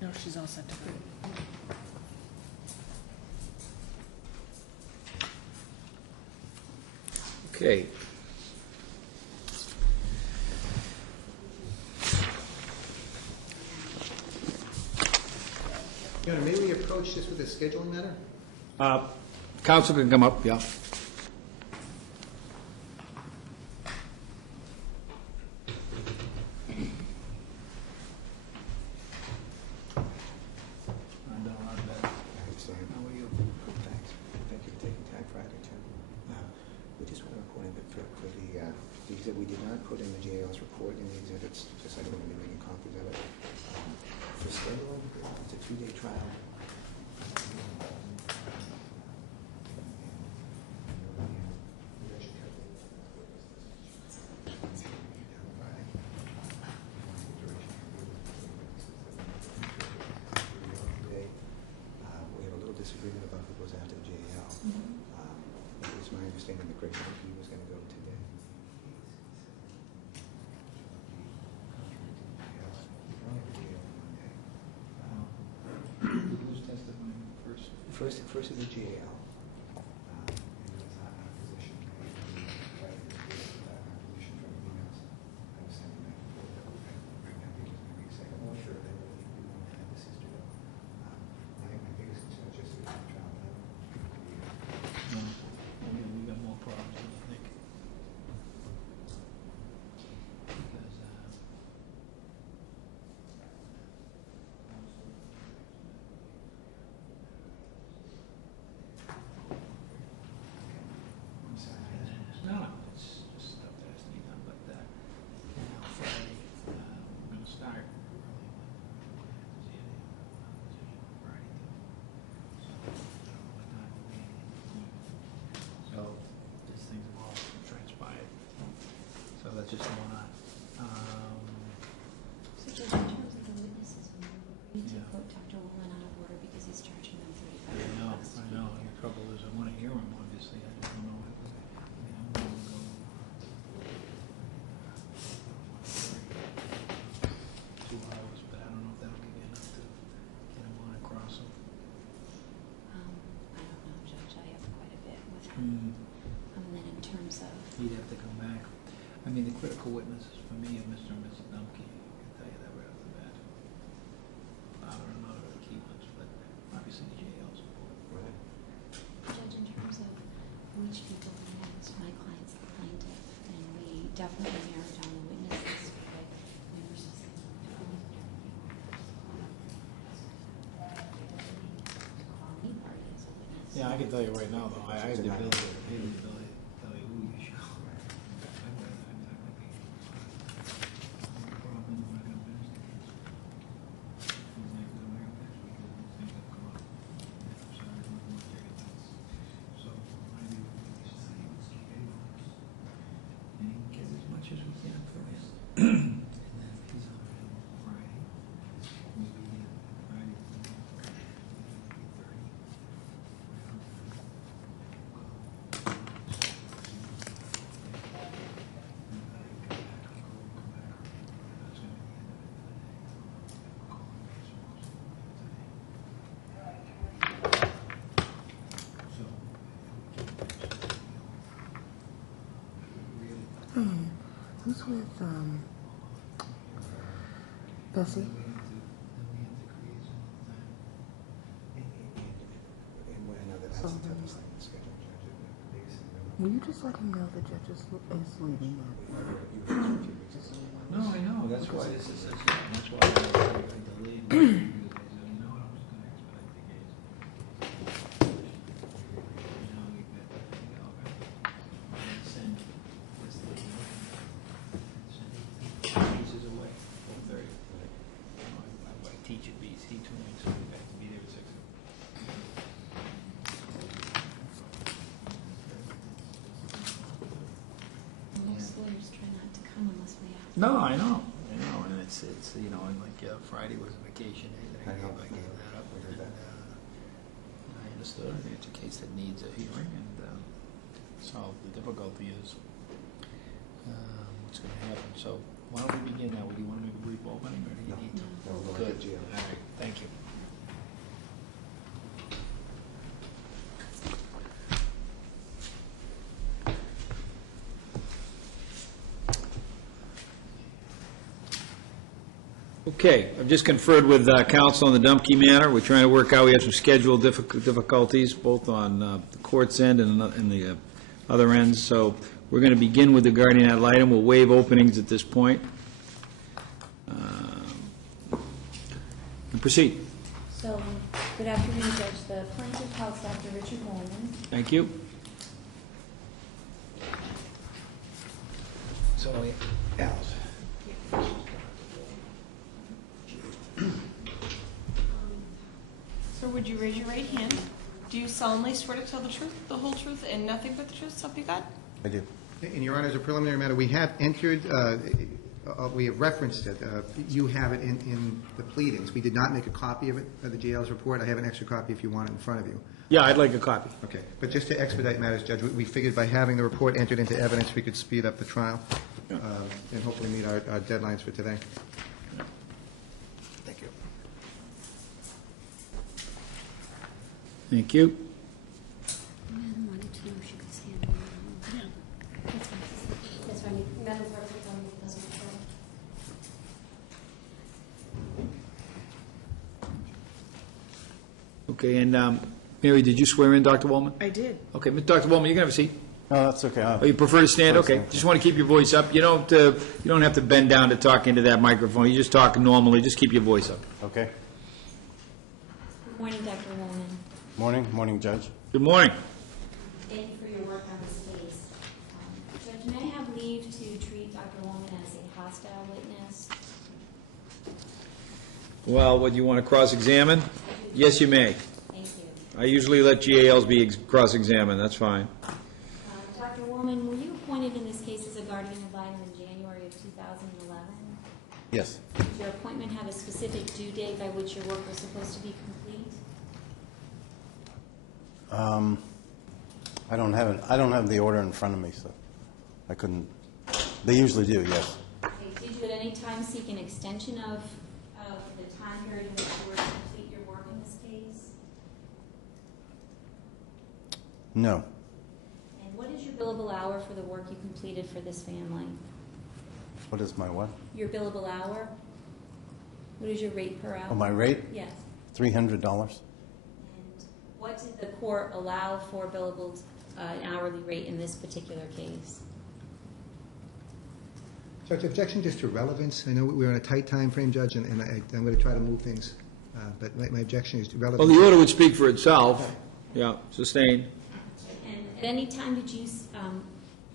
No, she's all set to go. Okay. May we approach this with a scheduling matter? Council can come up, yeah. We did not put in the JL's report in the exhibits, just like we're going to be making copies of it. For scheduling, it's a 2-day trial. We have a little disagreement about who goes after the JL. It's my understanding that Greg Monkey was going to go today. Who's testifying first? First is the GAL. We got more problems, I think. Because, no, it's just stuff that has to be done, but, Friday, we're gonna start early Friday. So, these things have all transpired. So that's just going on. So Judge, in terms of the witnesses, we agreed to Yeah. quote Dr. Wolman out of order because he's charging them $35. I know. The trouble is, I want to hear him, obviously. I just don't know. I'm going to go 2 hours, but I don't know if that'll be enough to get him on across them. I don't know, Judge. I have quite a bit with him. And then in terms of... He'd have to come back. I mean, the critical witnesses for me are Mr. and Mrs. Dumpke. I can tell you that right off the bat. There are not other key ones, but obviously the jail's important. Right. Judge, in terms of which people we used, my client's the plaintiff, and we definitely narrowed down the witnesses. But we were just to call me party as a witness. Yeah, I can tell you right now, though. I had the ability to tell you who you should. As we can for him. And then if he's available Friday, maybe Friday 30. Who's with Bessie? And I know that that's the toughest thing to schedule, Judge. Will you just let him know the judge is leaving? No, I know. That's why this is such. That's why I delayed. You know, I was going to expedite the case. You know, we got send this thing. Send pieces away. 4:30. I teach at BC 2 weeks, so we have to be there at 6. Most lawyers try not to come unless we ask. No, I know, and it's you know, and like Friday was a vacation day that I gave that up, and I understood. I think it's a case that needs a hearing, and so the difficulty is what's going to happen. So Why don't we begin now? Do you want to make a brief opening, or do you need to? No, we'll go Good. to jail. All right, thank you. Okay, I've just conferred with counsel on the Dumpke matter. We're trying to work out, we have some schedule difficulties, both on the court's end and the other ends. So we're going to begin with the guardian ad litem. We'll waive openings at this point. And proceed. So, good afternoon, Judge. The plaintiff calls Dr. Richard Wolman. Thank you. So, Alice. Sir, would you raise your right hand? Do you solemnly swear to tell the truth, the whole truth, and nothing but the truth, so help you God? I do. In Your Honor, as a preliminary matter, we have entered, we have referenced it. You have it in the pleadings. We did not make a copy of it, of the jail's report. I have an extra copy if you want it in front of you. Yeah, I'd like a copy. Okay. But just to expedite matters, Judge, we figured by having the report entered into evidence, we could speed up the trial and hopefully meet our deadlines for today. Thank you. Thank you. Madam wanted to know if she could stand. Yeah. That's fine. That's fine. Madam Clerk, please tell me if it doesn't show. Okay, and Mary, did you swear in Dr. Wolman? I did. Okay, Dr. Wolman, you can have a seat. No, that's okay. Oh, you prefer to stand? Okay, just want to keep your voice up. You don't have to bend down to talk into that microphone. You just talk normally. Just keep your voice up. Okay. Good morning, Dr. Wolman. Morning, morning, Judge. Good morning. Thank you for your work on this case. Judge, may I have leave to treat Dr. Wolman as a hostile witness? Well, what, you want to cross-examine? Yes, you may. Thank you. I usually let GALs be cross-examined. That's fine. Dr. Wolman, were you appointed in this case as a guardian ad litem in January of 2011? Yes. Did your appointment have a specific due date by which your work was supposed to be complete? I don't have the order in front of me, so I couldn't. They usually do, yes. Okay. Did you at any time seek an extension of the time period in which you were to complete your work in this case? No. And what is your billable hour for the work you completed for this family? What is my what? Your billable hour? What is your rate per hour? Oh, my rate? Yes. $300. And what did the court allow for billable hourly rate in this particular case? Judge, objection just to relevance. I know we're on a tight time frame, Judge, and I'm going to try to move things, but my objection is to relevance. Well, the order would speak for itself. Yeah, sustained. And at any time did you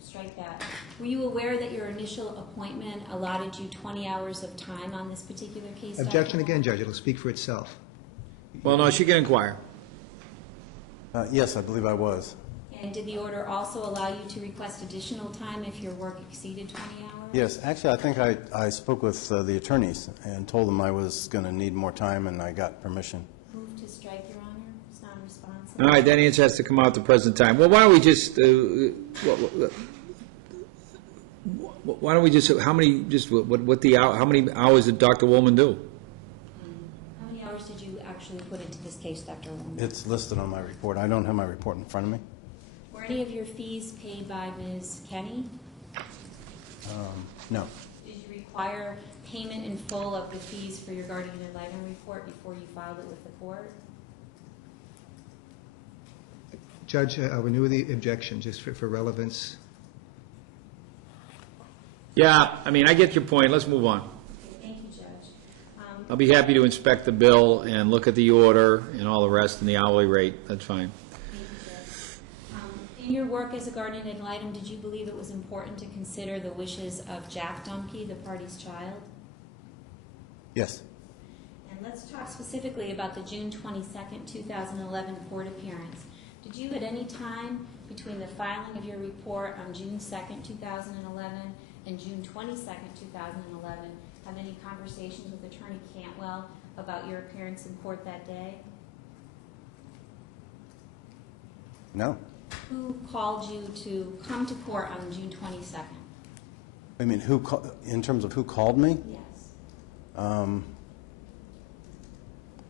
strike that? Were you aware that your initial appointment allotted you 20 hours of time on this particular case? Dr. Objection Wolman? again, Judge. It'll speak for itself. Well, no, she can inquire. Yes, I believe I was. And did the order also allow you to request additional time if your work exceeded 20 hours? Yes, actually, I think I spoke with the attorneys and told them I was going to need more time, and I got permission. Move to strike, Your Honor. It's non-responsive. All right, that answer has to come out at the present time. Well, why don't we just, how many, how many hours did Dr. Wolman do? How many hours did you actually put into this case, Dr. Wolman? It's listed on my report. I don't have my report in front of me. Were any of your fees paid by Ms. Kenny? No. Did you require payment in full of the fees for your guardian ad litem report before you filed it with the court? Judge, I'll renew the objection just for relevance. Yeah, I mean, I get your point. Let's move on. Okay, thank you, Judge. I'll be happy to inspect the bill and look at the order and all the rest and the hourly rate. That's fine. Thank you, Judge. In your work as a guardian ad litem, did you believe it was important to consider the wishes of Jack Dumpke, the party's child? Yes. And let's talk specifically about the June 22nd, 2011 court appearance. Did you at any time between the filing of your report on June 2nd, 2011 and June 22nd, 2011 have any conversations with Attorney Cantwell about your appearance in court that day? No. Who called you to come to court on June 22nd? I mean, in terms of who called me? Yes.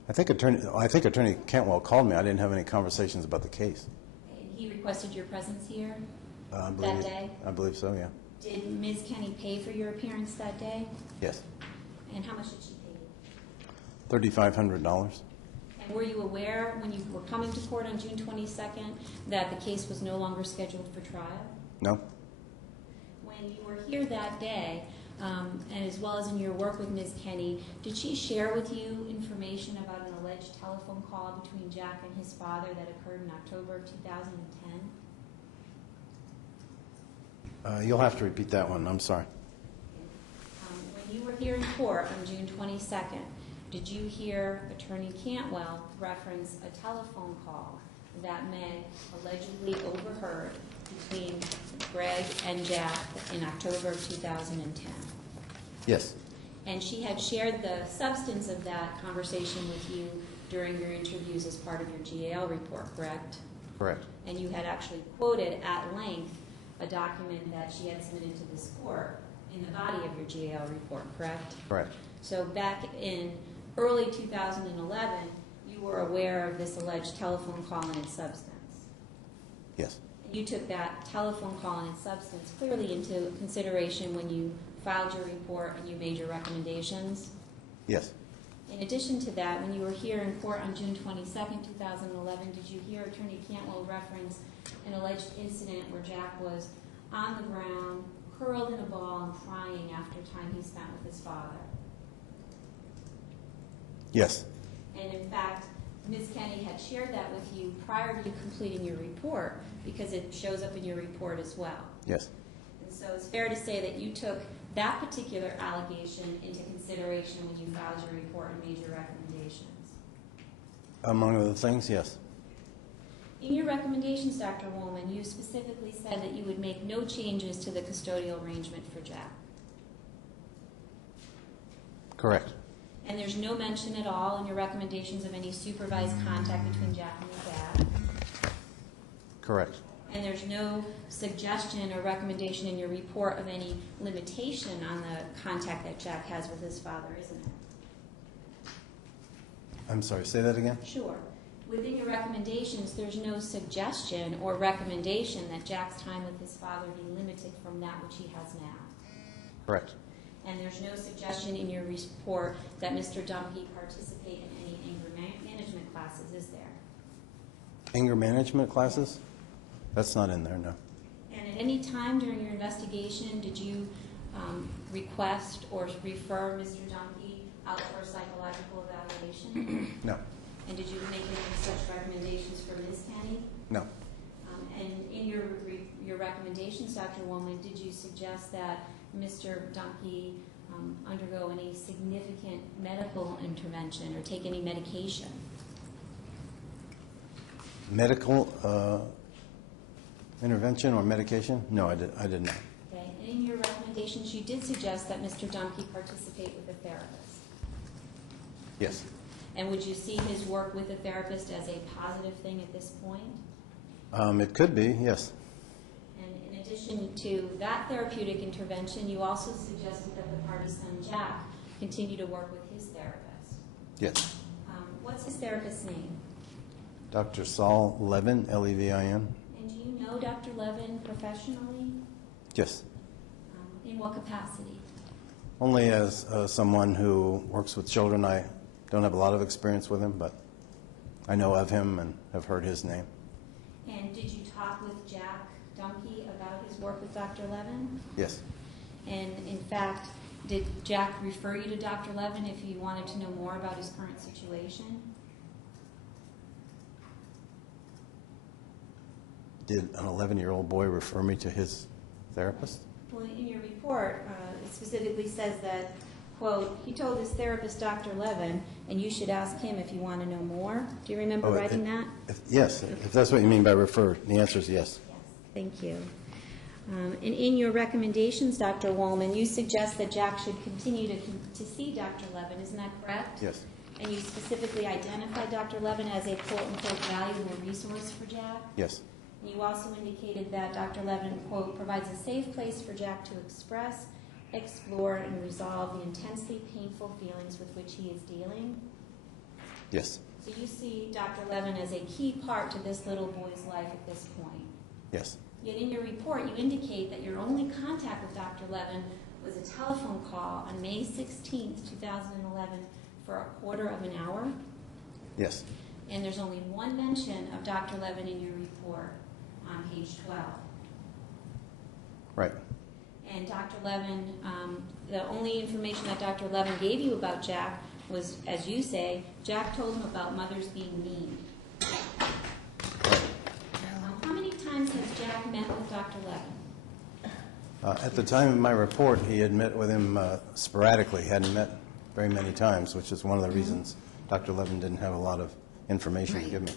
I think Attorney Cantwell called me. I didn't have any conversations about the case. And he requested your presence here I that day? I believe so, yeah. Did Ms. Kenny pay for your appearance that day? Yes. And how much did she pay? $3,500. And were you aware when you were coming to court on June 22nd that the case was no longer scheduled for trial? No? When you were here that day, and as well as in your work with Ms. Kenny, did she share with you information about an alleged telephone call between Jack and his father that occurred in October of 2010? You'll have to repeat that one. I'm sorry. When you were here in court on June 22nd, did you hear Attorney Cantwell reference a telephone call that Meg allegedly overheard between Greg and Jack in October of 2010? Yes. And she had shared the substance of that conversation with you during your interviews as part of your GAL report, correct? Correct. And you had actually quoted at length a document that she had submitted to this court in the body of your GAL report, correct? Correct. So back in early 2011, you were aware of this alleged telephone call and its substance. Yes. You took that telephone call and its substance clearly into consideration when you filed your report and you made your recommendations. Yes. In addition to that, when you were here in court on June 22nd, 2011, did you hear Attorney Cantwell reference an alleged incident where Jack was on the ground, curled in a ball, and crying after time he spent with his father? Yes. And in fact, Ms. Kenny had shared that with you prior to you completing your report because it shows up in your report as well. Yes. And so it's fair to say that you took that particular allegation into consideration when you filed your report and made your recommendations. Among other things, yes. In your recommendations, Dr. Wolman, you specifically said that you would make no changes to the custodial arrangement for Jack. Correct. And there's no mention at all in your recommendations of any supervised contact between Jack and his dad. Correct. And there's no suggestion or recommendation in your report of any limitation on the contact that Jack has with his father, isn't it? I'm sorry, say that again? Sure. Within your recommendations, there's no suggestion or recommendation that Jack's time with his father be limited from that which he has now. Correct. And there's no suggestion in your report that Mr. Dumpy participate in any anger management classes, is there? Anger management classes? That's not in there, no. And at any time during your investigation, did you request or refer Mr. Dumpy out for a psychological evaluation? No. And did you make any such recommendations for Ms. Kenny? No. And in your recommendations, Dr. Wolman, did you suggest that Mr. Dumpy undergo any significant medical intervention or take any medication? Medical intervention or medication? No, I did not. Okay. And in your recommendations, you did suggest that Mr. Dumpy participate with a therapist. Yes. And would you see his work with a therapist as a positive thing at this point? It could be, yes. And in addition to that therapeutic intervention, you also suggested that the party's son, Jack, continue to work with his therapist. Yes. What's his therapist's name? Dr. Saul Levin, Levin. And do you know Dr. Levin professionally? Yes. In what capacity? Only as someone who works with children. I don't have a lot of experience with him, but I know of him and have heard his name. And did you talk with Jack Dumpy about his work with Dr. Levin? Yes. And in fact, did Jack refer you to Dr. Levin if you wanted to know more about his current situation? Did an 11-year-old boy refer me to his therapist? Well, in your report, it specifically says that, quote, he told his therapist, Dr. Levin, and you should ask him if you want to know more. Do you remember writing that? Yes, if that's what you mean by refer, the answer is yes. Yes, thank you. And in your recommendations, Dr. Wolman, you suggest that Jack should continue to see Dr. Levin. Isn't that correct? Yes. And you specifically identified Dr. Levin as a quote-unquote valuable resource for Jack? Yes. And you also indicated that Dr. Levin, quote, provides a safe place for Jack to express explore and resolve the intensely painful feelings with which he is dealing? Yes. So you see Dr. Levin as a key part to this little boy's life at this point. Yes. Yet in your report, you indicate that your only contact with Dr. Levin was a telephone call on May 16th, 2011 for a quarter of an hour. Yes. And there's only one mention of Dr. Levin in your report on page 12. Right. And Dr. Levin, the only information that Dr. Levin gave you about Jack was, as you say, Jack told him about mothers being mean. How many times has Jack met with Dr. Levin? At the time of my report, he had met with him sporadically, hadn't met very many times, which is one of the reasons Dr. Levin didn't have a lot of information to give me.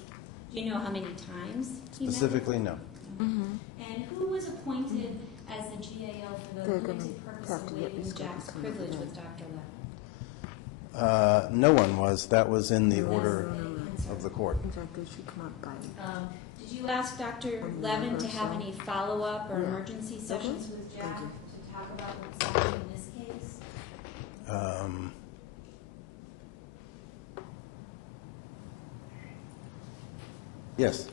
Do you know how many times he met? Specifically, no. And who was appointed as the GAO for the They're gonna limited purpose have of to get waiving income Jack's from privilege them. with Dr. Levin? No one was. That was in the order That's of the court. Exactly, she cannot buy it. Did you ask Dr. Levin to have any follow-up or emergency sessions with Jack to talk about what's happening in this case? Yes,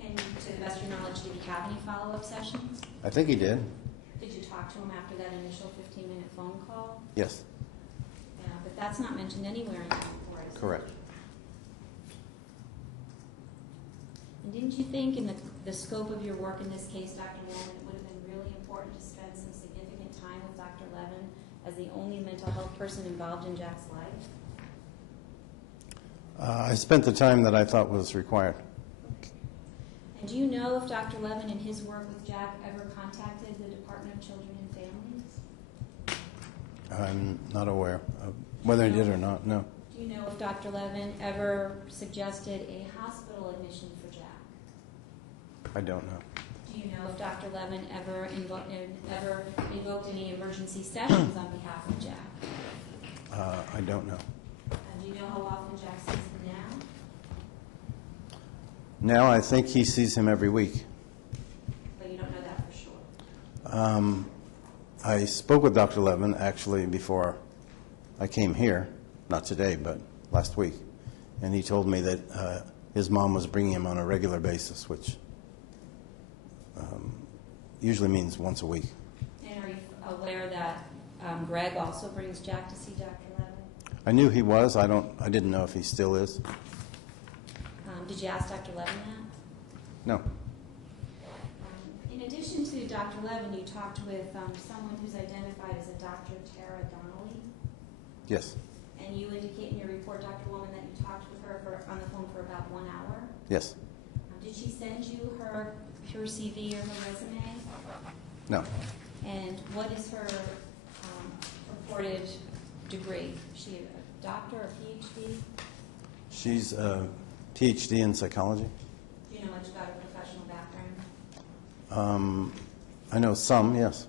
And to the best of your knowledge, did he have any follow-up sessions? I think he did. Did you talk to him after that initial 15-minute phone call? Yes, Yeah, but that's not mentioned anywhere in your report, is it? correct. And didn't you think in the scope of your work in this case, Dr. Wolman, it would have been really important to spend some significant time with Dr. Levin as the only mental health person involved in Jack's life? I spent the time that I thought was required. And do you know if Dr. Levin in his work with Jack ever contacted the Department of Children and Families? I'm not aware of whether he did or not, no. Do you know if Dr. Levin ever suggested a hospital admission for Jack? I don't know. Do you know if Dr. Levin ever invoked any emergency sessions on behalf of Jack? I don't know. And do you know how often Jack sees him now? Now I think he sees him every week. But you don't know that for sure. I spoke with Dr. Levin actually before I came here, not today, but last week, and he told me that his mom was bringing him on a regular basis, which usually means once a week. And are you aware that Greg also brings Jack to see Dr. Levin? I knew he was. I didn't know if he still is. Did you ask Dr. Levin that? No. In addition to Dr. Levin, you talked with someone who's identified as a Dr. Tara Donnelly, Yes. and you indicate in your report, Dr. Wolman, that you talked with her on the phone for about 1 hour. Yes. Did she send you her CV or her resume? No. And what is her purported degree? Is she a doctor or PhD? She's a PhD in psychology. Do you know much about her professional background? I know some, yes.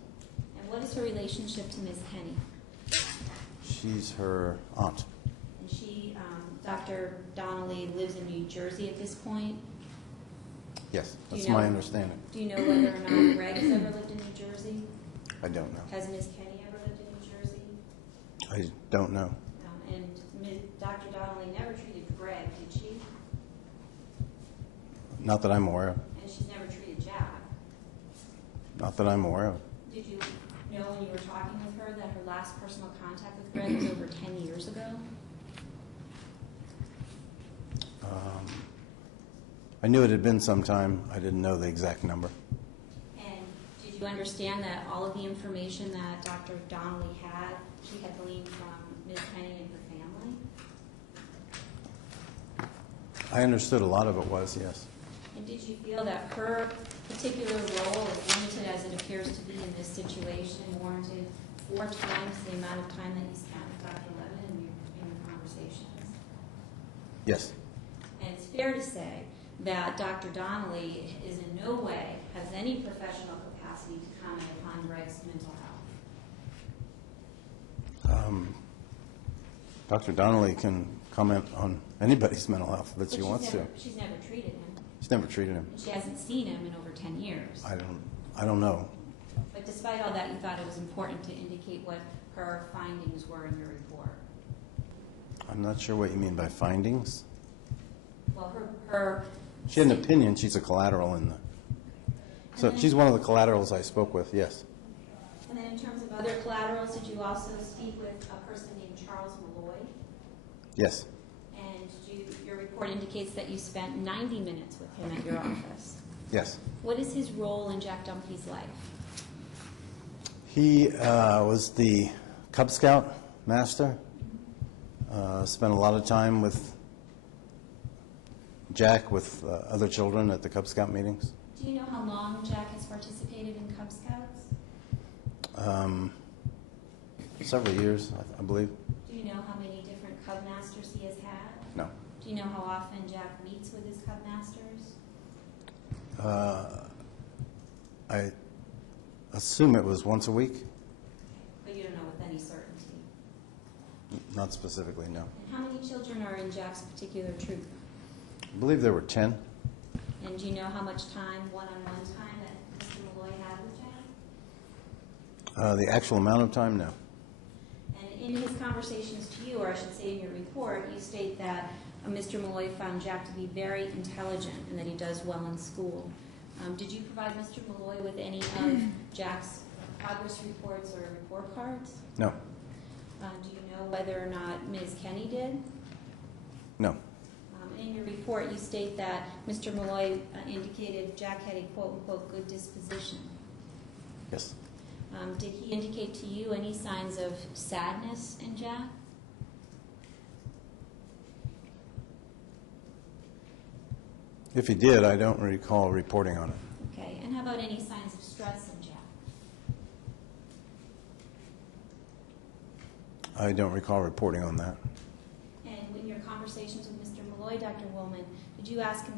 And what is her relationship to Ms. Kenny? She's her aunt. And she, Dr. Donnelly, lives in New Jersey at this point. Yes, Do you that's know- my understanding. Do you know whether or not Greg has ever lived in New Jersey? I don't know. Has Ms. Kenny ever lived in New Jersey? I don't know. And Dr. Donnelly never treated Greg, did she? Not that I'm aware of. And she's never treated Jack. Not that I'm aware of. Did you know when you were talking with her that her last personal contact with Greg was over 10 years ago? I knew it had been some time. I didn't know the exact number. And did you understand that all of the information that Dr. Donnelly had, she had gleaned from Ms. Kenny and her family? I understood a lot of it was, yes. And did you feel that her particular role, as limited as it appears to be in this situation, warranted 4 times the amount of time that you spent with Dr. Levin in your conversations? Yes. And it's fair to say that Dr. Donnelly is in no way, has any professional capacity to comment upon Greg's mental health. Dr. Donnelly can comment on anybody's mental health if she wants to. She's never treated him. She's never treated him. And she hasn't seen him in over 10 years. I don't know. But But despite all that, you thought it was important to indicate what her findings were in your report. I'm not sure what you mean by findings. Well, her She had an opinion. She's a collateral in the... So she's one of the collaterals I spoke with, yes. And then in terms of other collaterals, did you also speak with a person named Charles Malloy? Yes. And your report indicates that you spent 90 minutes with him at your office. Yes. What is his role in Jack Dumke's life? He was the Cub Scout master. Spent a lot of time with Jack, with other children at the Cub Scout meetings. Do you know how long Jack has participated in Cub Scouts? Several years, I believe. Do you know how many different Cub Masters he has had? No. Do you know how often Jack meets with his Cub Masters? I assume it was once a week. But you don't know with any certainty. Not specifically, no. And how many children are in Jack's particular troop? I believe there were 10. And do you know how much time, one-on-one time, that Mr. Malloy had with Jack? The actual amount of time, no. And in his conversations to you, or I should say in your report, you state that Mr. Malloy found Jack to be very intelligent and that he does well in school. Did you provide Mr. Malloy with any of Jack's progress reports or report cards? No. Do you know whether or not Ms. Kenny did? No. In your report, you state that Mr. Malloy indicated Jack had a quote-unquote good disposition. Yes. Did he indicate to you any signs of sadness in Jack? If he did, I don't recall reporting on it. Okay, and how about any signs of stress in Jack? I don't recall reporting on that. And in your conversations with Mr. Malloy, Dr. Wolman, did you ask him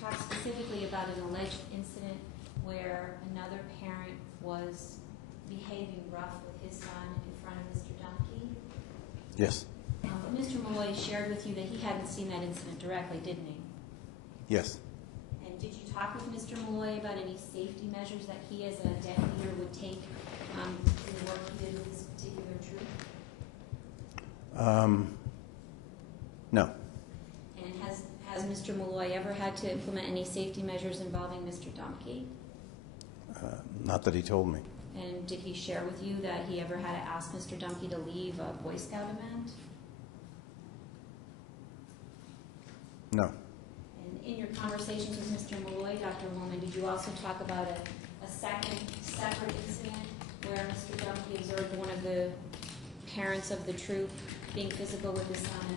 talk specifically about an alleged incident where another parent was behaving rough with his son in front of Mr. Dumke? Yes. But Mr. Malloy shared with you that he hadn't seen that incident directly, didn't he? Yes. And did you talk with Mr. Malloy about any safety measures that he as a deputy would take in the work he did with this particular troop? No. And has Mr. Malloy ever had to implement any safety measures involving Mr. Dumke? Not that he told me. And did he share with you that he ever had to ask Mr. Dumke to leave a Boy Scout event? No. And in your conversations with Mr. Malloy, Dr. Wolman, did you also talk about a second separate incident where Mr. Dumke observed one of the parents of the troop being physical with his son,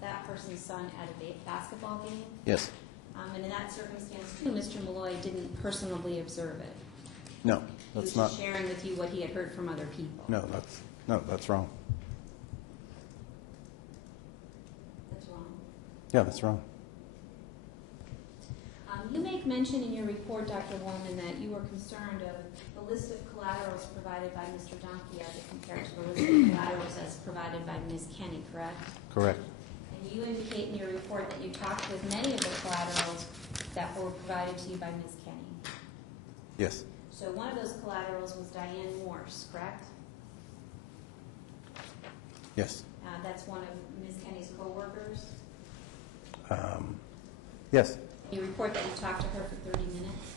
that person's son at a basketball game? Yes. And in that circumstance, too, Mr. Malloy didn't personally observe it. No, He was that's not. just sharing with you what he had heard from other people. No, that's wrong. That's wrong. Yeah, that's wrong. You make mention in your report, Dr. Wolman, that you were concerned of the list of collaterals provided by Mr. Dumke as compared to the list of collaterals as provided by Ms. Kenny, correct? Correct. And you indicate in your report that you talked with many of the collaterals that were provided to you by Ms. Kenny. Yes. So one of those collaterals was Diane Morse, correct? Yes. That's one of Ms. Kenny's co-workers. Yes. You report that you talked to her for 30 minutes,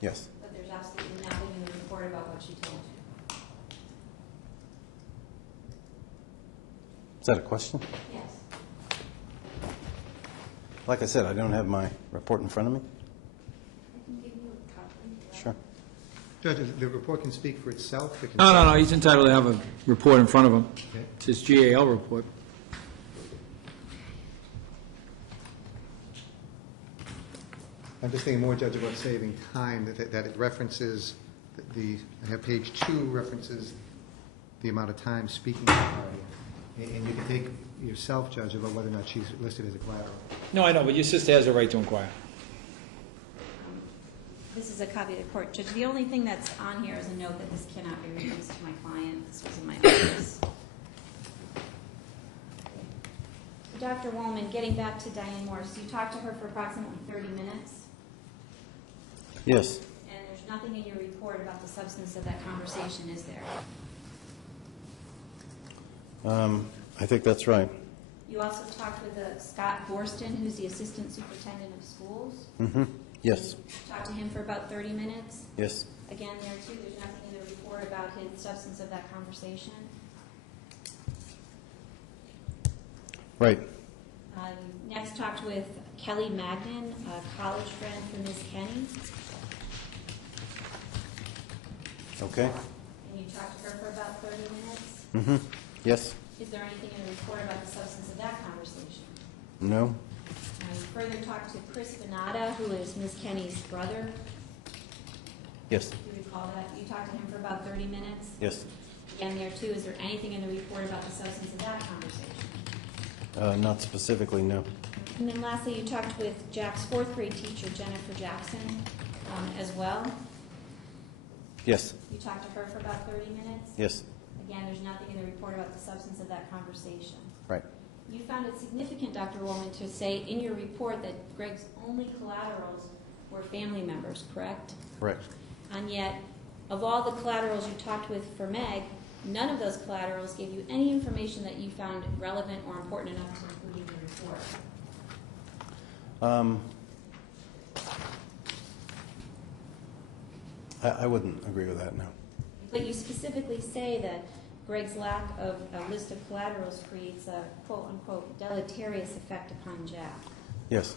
Yes. but there's absolutely nothing in the report about what she told you. Is that a question? Yes. Like I said, I don't have my report in front of me. I can give you a copy. Sure. Judge, the report can speak for itself? It can No, he's entitled to have a report in front of him. Okay. It's his GAL report. I'm just thinking more, Judge, about saving time, that it references, I have page 2 references the amount of time speaking to the party. And you can take yourself, Judge, about whether or not she's listed as a collateral. No, I know, but your sister has a right to inquire. This is a copy of the report. Judge, the only thing that's on here is a note that this cannot be released to my client. This was in my office. Dr. Wolman, getting back to Diane Morse, you talked to her for approximately 30 minutes, Yes. and there's there's nothing in your report about the substance of that conversation, is there? I think that's right. You also talked with Scott Borston, who's the Assistant Superintendent of Schools. Yes, You talked to him for about 30 minutes. yes. Again, there too, there's nothing in the report about his substance of that conversation. Right. Next, talked with Kelly Magnan, a college friend for Ms. Kenny. Okay. And you talked to her for about 30 minutes. Yes. Is there anything in the report about the substance of that conversation? No. You further talked to Chris Venata, who is Ms. Kenny's brother. Yes. Do you recall that? You talked to him for about 30 minutes. Yes. Again, there too, is there anything in the report about the substance of that conversation? Not specifically, no. And then lastly, you talked with Jack's fourth grade teacher, Jennifer Jackson, as well. Yes. You talked to her for about 30 minutes. Yes. Again, there's nothing in the report about the substance of that conversation. Right. You found it significant, Dr. Wolman, to say in your report that Greg's only collaterals were family members, correct? Correct. And yet, of all the collaterals you talked with for Meg, none of those collaterals gave you any information that you found relevant or important enough to include in your report. I wouldn't agree with that, no. But you specifically say that Greg's lack of a list of collaterals creates a quote-unquote deleterious effect upon Jack. Yes.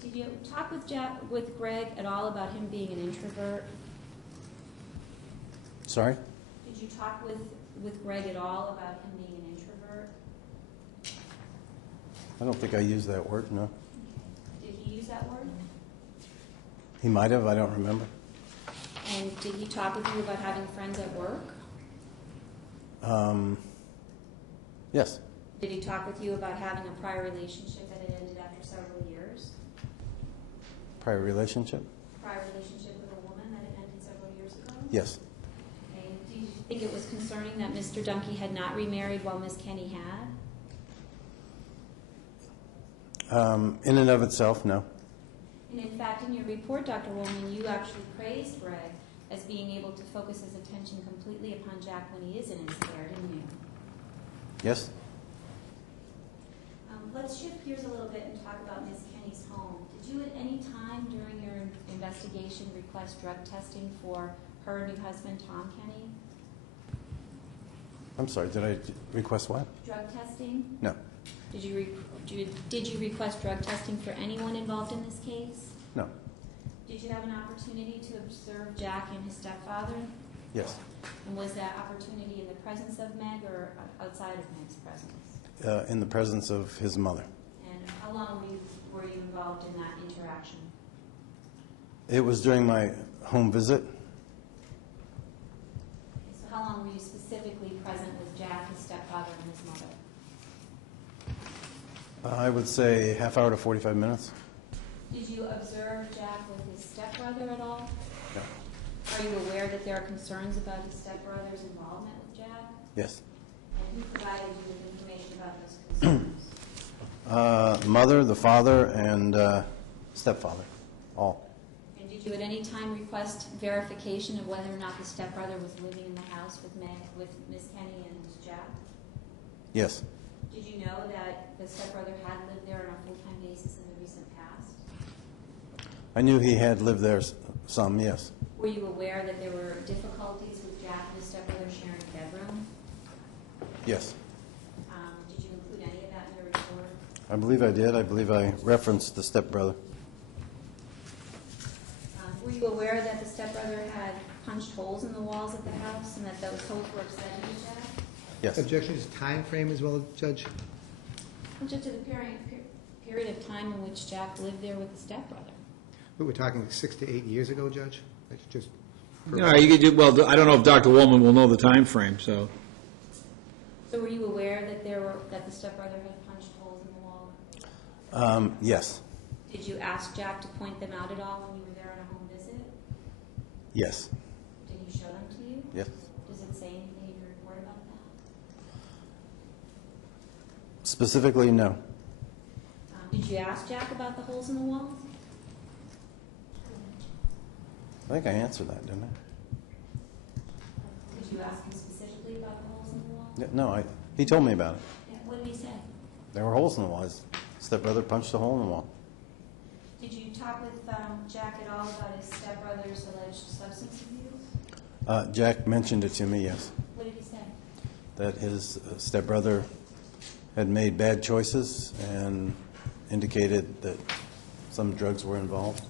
Did you talk with Greg at all about him being an introvert? Sorry? Did you talk with Greg at all about him being an introvert? I don't think I used that word, no. Did he use that word? He might have, I don't remember. And did he talk with you about having friends at work? Yes. Did he talk with you about having a prior relationship that had ended after several years? Prior relationship? Prior relationship with a woman that had ended several years ago? Yes. Okay. Do you think it was concerning that Mr. Dunkey had not remarried while Miss Kenny had? In and of itself, no. And in fact, in your report, Dr. Wolman, you actually praised Greg as being able to focus his attention completely upon Jack when he isn't in his care, didn't you? Yes? Let's shift gears a little bit and talk about Miss Kenny's home. Did you at any time during your investigation request drug testing for her new husband, Tom Kenny? I'm sorry, did I request what? Drug testing? No. Did you request drug testing for anyone involved in this case? No. Did you have an opportunity to observe Jack and his stepfather? Yes. And was that opportunity in the presence of Meg or outside of Meg's presence? In the presence of his mother. And how long were you involved in that interaction? It was during my home visit. So how long were you specifically present with Jack, his stepfather, and his mother? I would say half hour to 45 minutes. Did you observe Jack with his stepbrother at all? No. Are you aware that there are concerns about his stepbrother's involvement with Jack? Yes. And who provided you with information about those concerns? Mother, the father, and stepfather, all. And did you at any time request verification of whether or not the stepbrother was living in the house with Miss Kenny and Jack? Yes. Did you know that the stepbrother had lived there on a full-time basis in the recent past? I knew he had lived there some, yes. Were you aware that there were difficulties with Jack and his stepbrother sharing a bedroom? Yes. Did you include any of that in your report? I believe I did. I believe I referenced the stepbrother. Were you aware that the stepbrother had punched holes in the walls of the house and that those holes were upsetting to Jack? Yes. Objections to time frame as well, Judge? Just to the period of time in which Jack lived there with the stepbrother. But we're talking 6 to 8 years ago, Judge? That's just... No, you could do, well, I don't know if Dr. Wolman will know the time frame, so. So were you aware that that the stepbrother had punched holes in the wall? Yes. Did you ask Jack to point them out at all when you were there on a home visit? Yes. Did he show them to you? Yes. Does it say anything in your report about that? Specifically, no. Did you ask Jack about the holes in the walls? I think I answered that, didn't I? Did you ask him specifically about the holes in the wall? Yeah, no, he told me about it. Yeah, what did he say? There were holes in the wall. His stepbrother punched a hole in the wall. Did you talk with Jack at all about his stepbrother's alleged substance abuse? Jack mentioned it to me, yes, What did he say? that his stepbrother had made bad choices and indicated that some drugs were involved.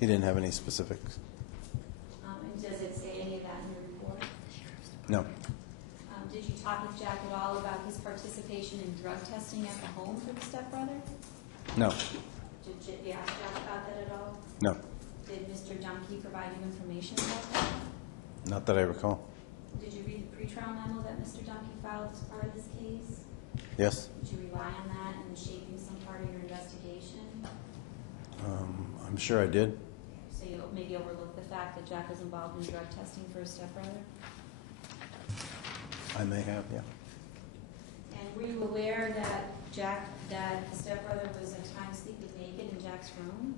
He didn't have any specifics. And does it say any of that in your report? No. Did you talk with Jack at all about his participation in drug testing at the home for the stepbrother? No. Did you ask Jack about that at all? No. Did Mr. Dumke provide you information about that? Not that I recall. Did you read the pretrial memo that Mr. Dumke filed as part of this case? Yes. Did you rely on that in shaping some part of your investigation? I'm sure I did. So you maybe overlooked the fact that Jack was involved in drug testing for his stepbrother? I may have, yeah. And were you aware that that the stepbrother was at times sleeping naked in Jack's room?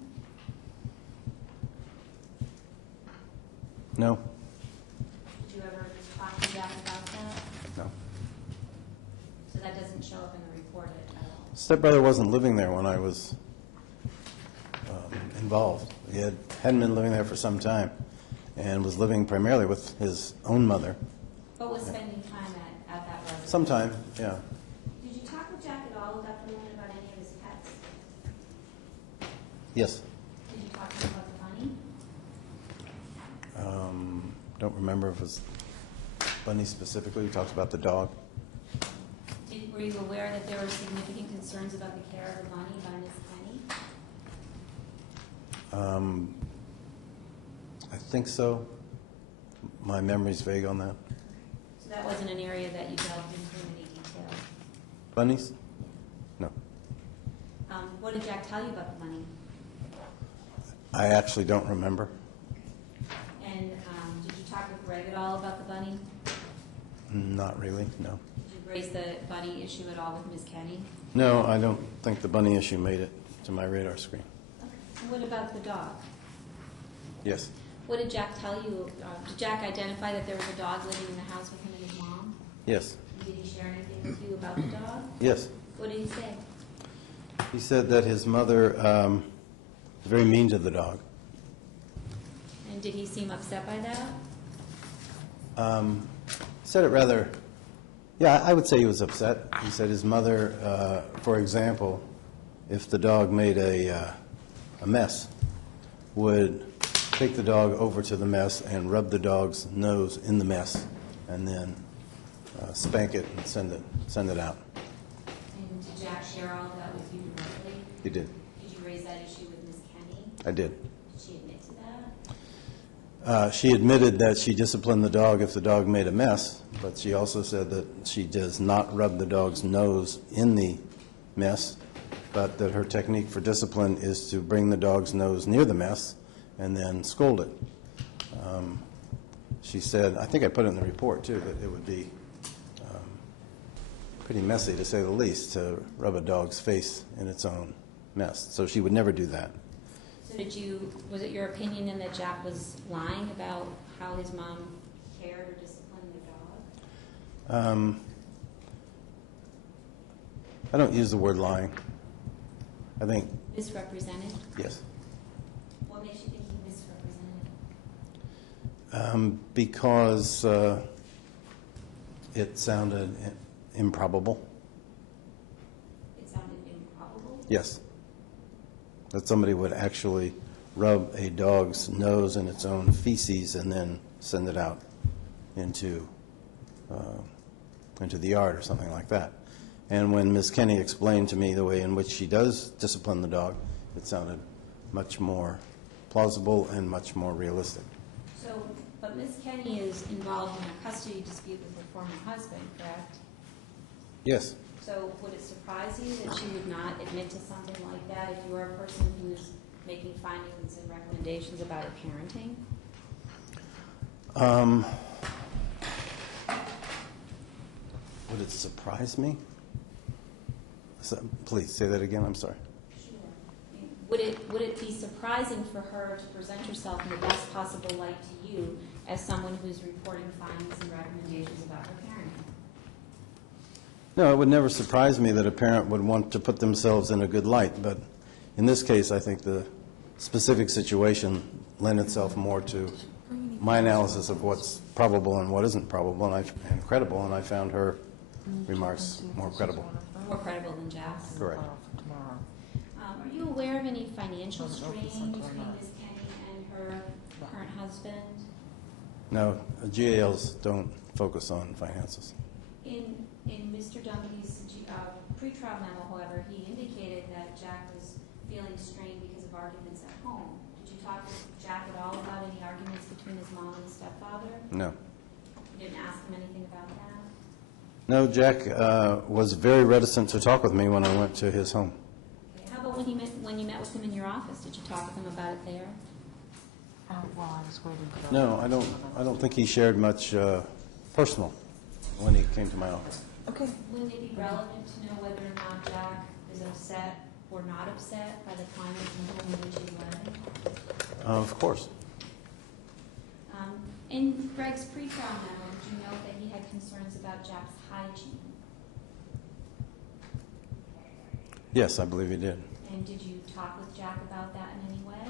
No. Did you ever talk to Jack about that? No. So that doesn't show up in the report at all? Stepbrother wasn't living there when I was involved. He hadn't been living there for some time and was living primarily with his own mother. But was spending time at that residence? Sometime, yeah. Did you talk with Jack at all about the woman about any of his pets? Yes. Did you talk to him about the bunny? Don't remember if it was Bunny specifically. We talked about the dog. Were you aware that there were significant concerns about the care of the bunny by Miss Kenny? I think so. My memory's vague on that. So that wasn't an area that you delved into in any detail? Bunnies? No. What did Jack tell you about the bunny? I actually don't remember. And did you talk with Greg at all about the bunny? Not really, no. Did you raise the bunny issue at all with Miss Kenny? No, I don't think the bunny issue made it to my radar screen. Okay. And what about the dog? Yes. What did Jack tell you? Did Jack identify that there was a dog living in the house with him and his mom? Yes. Did he share anything with you about the dog? Yes. What did he say? He said that his mother was very mean to the dog. And did he seem upset by that? Said it rather, yeah, I would say he was upset. He said his mother, for example, if the dog made a mess, would take the dog over to the mess and rub the dog's nose in the mess and then spank it and send it out. And did Jack share all of that with you directly? He did. Did you raise that issue with Miss Kenny? I did. Did she admit to that? She admitted that she disciplined the dog if the dog made a mess, but she also said that she does not rub the dog's nose in the mess, but that her technique for discipline is to bring the dog's nose near the mess and then scold it. She said, I think I put it in the report too, that it would be pretty messy, to say the least, to rub a dog's face in its own mess. So she would never do that. So was it your opinion then that Jack was lying about how his mom cared or disciplined the dog? I don't use the word lying. I think, Misrepresented? yes. What makes you think he misrepresented? Because it sounded improbable. It sounded improbable? Yes. That somebody would actually rub a dog's nose in its own feces and then send it out into the yard or something like that. And when Ms. Kenny explained to me the way in which she does discipline the dog, it sounded much more plausible and much more realistic. So, but Miss Kenny is involved in a custody dispute with her former husband, correct? Yes. So would it surprise you that she would not admit to something like that if you were a person who's making findings and recommendations about her parenting? Would it surprise me? Please say that again. I'm sorry. Sure. Would it be surprising for her to present herself in the best possible light to you as someone who's reporting findings and recommendations about her parenting? No, it would never surprise me that a parent would want to put themselves in a good light, but in this case, I think the specific situation lent itself more to my analysis of what's probable and what isn't probable and credible, and I found her remarks more credible. More credible than Jack's? Correct. Are you aware of any financial strain between Ms. Kenny and her current husband? No, GALs don't focus on finances. In Mr. Dunphy's pretrial memo, however, he indicated that Jack was feeling strained because of arguments at home. Did you talk to Jack at all about any arguments between his mom and stepfather? No. You didn't ask him anything about that? No, Jack was very reticent to talk with me when I went to his home. Okay. How about when you met with him in your office? Did you talk with him about it there? Well, I was waiting for that. No, I don't think he shared much personal when he came to my office. Okay. Wouldn't it be relevant to know whether or not Jack is upset or not upset by the climate in the home in which he's living? Of course. In Greg's pretrial memo, did you note that he had concerns about Jack's hygiene? Yes, I believe he did. And did you talk with Jack about that in any way?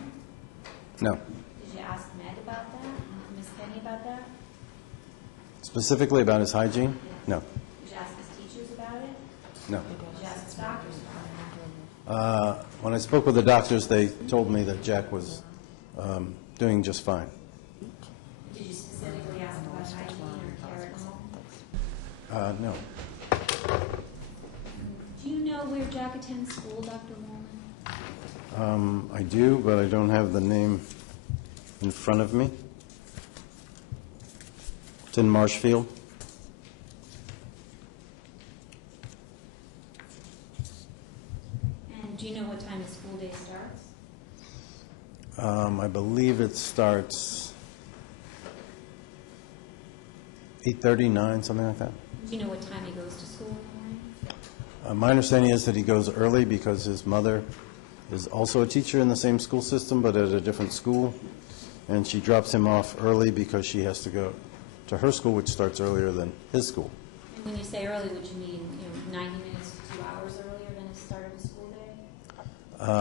No. Did you ask Meg about that? Ms. Penny about that? Specifically about his hygiene? No. Did you ask his teachers about it? No. Did you ask his doctors about it? When I spoke with the doctors, they told me that Jack was doing just fine. Did you specifically ask about hygiene or care at home? No. Do you know where Jack attends school, Dr. Wolman? I do, but I don't have the name in front of me. It's in Marshfield. And do you know what time his school day starts? I believe it starts 8:30, 9, something like that. Do you know what time he goes to school in the morning? My understanding is that he goes early because his mother is also a teacher in the same school system, but at a different school, and she drops him off early because she has to go to her school, which starts earlier than his school. And when you say early, would you mean 90 minutes to 2 hours earlier than the start of the school day?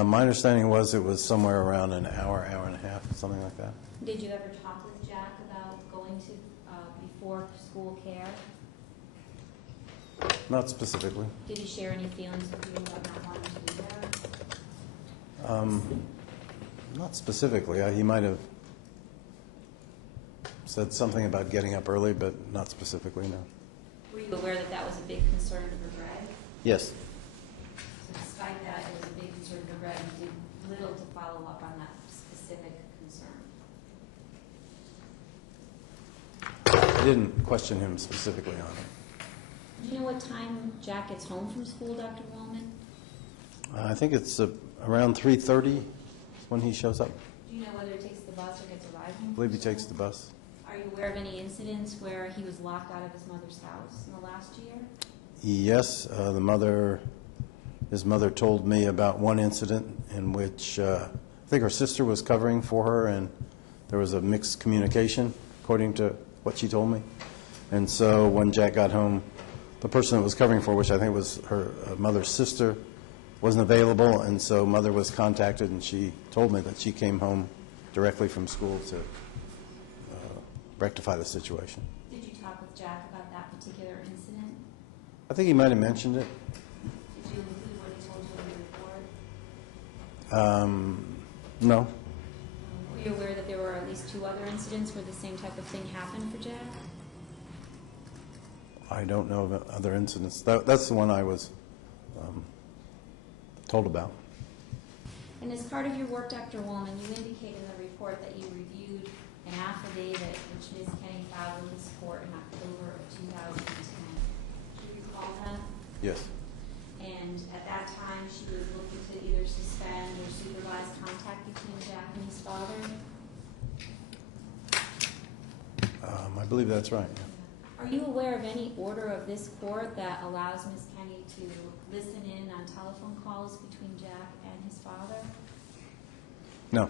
My understanding was it was somewhere around an hour, hour and a half, something like that. Did you ever talk with Jack about going to before school care? Not specifically. Did he share any feelings with you about not wanting to do that? Not specifically. He might have said something about getting up early, but not specifically, no. Were you aware that that was a big concern for Greg? Yes. So despite that, it was a big concern for Greg, and did little to follow up on that specific concern. I didn't question him specifically on it. Do you know what time Jack gets home from school, Dr. Wolman? I think it's around 3:30 when he shows up. Do you know whether he takes the bus or gets a ride home? I believe he takes the bus. Are you aware of any incidents where he was locked out of his mother's house in the last year? Yes, his mother told me about one incident in which I think her sister was covering for her, and there was a mixed communication, according to what she told me. And so when Jack got home, the person that was covering for, which I think was her mother's sister, wasn't available, and so mother was contacted, and she told me that she came home directly from school to rectify the situation. Did you talk with Jack about that particular incident? I think he might have mentioned it. Did you include what he told you in the report? No. Were you aware that there were at least 2 other incidents where the same type of thing happened for Jack? I don't know of other incidents. That's the one I was told about. And as part of your work, Dr. Wolman, you indicate in the report that you reviewed an affidavit which Ms. Kenny filed in this court in October of 2010. Do you recall that? Yes. And at that time, she was looking to either suspend or supervise contact between Jack and his father? I believe that's right. Yeah. Are you aware of any order of this court that allows Ms. Kenny to listen in on telephone calls between Jack and his father? No.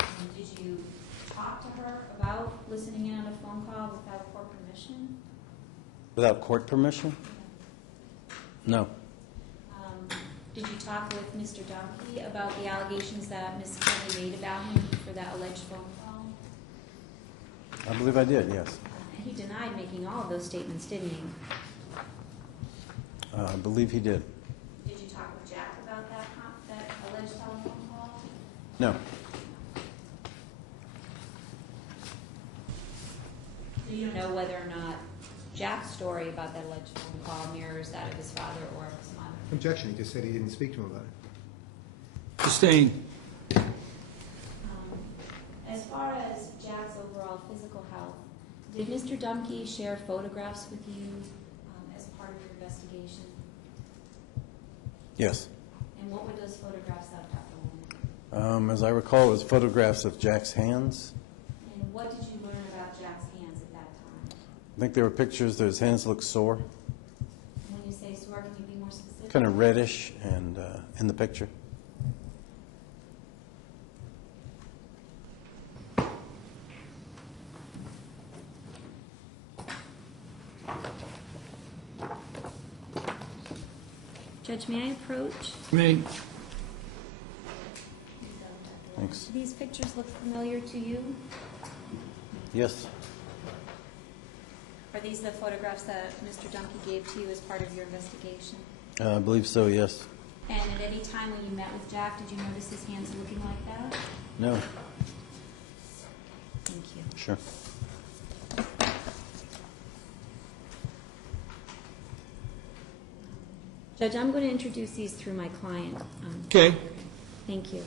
And did you talk to her about listening in on a phone call without court permission? Without court permission? No. Did you talk with Mr. Dumpy about the allegations that Ms. Kelly made about him for that alleged phone call? I believe I did, yes. He denied making all of those statements, didn't he? I believe he did. Did you talk with Jack about that alleged telephone call? No. So you don't know whether or not Jack's story about that alleged phone call mirrors that of his father or of his mother? Objection, he just said he didn't speak to him about it. Sustained. As far as Jack's overall physical health, did Mr. Dumke share photographs with you as part of your investigation? Yes. And what were those photographs of, Dr. Wolman? As I recall, it was photographs of Jack's hands. And what did you learn about Jack's hands at that time? I think there were pictures that his hands looked sore, When you say sore, can you be more specific? kind of reddish, and in the picture. Judge, may I approach? Me. Thanks. Do these pictures look familiar to you? Yes. Are these the photographs that Mr. Dumke gave to you as part of your investigation? I believe so, yes. And at any time when you met with Jack, did you notice his hands looking like that? No. Thank you. Sure. Judge, I'm going to introduce these through my client. Okay. Thank you.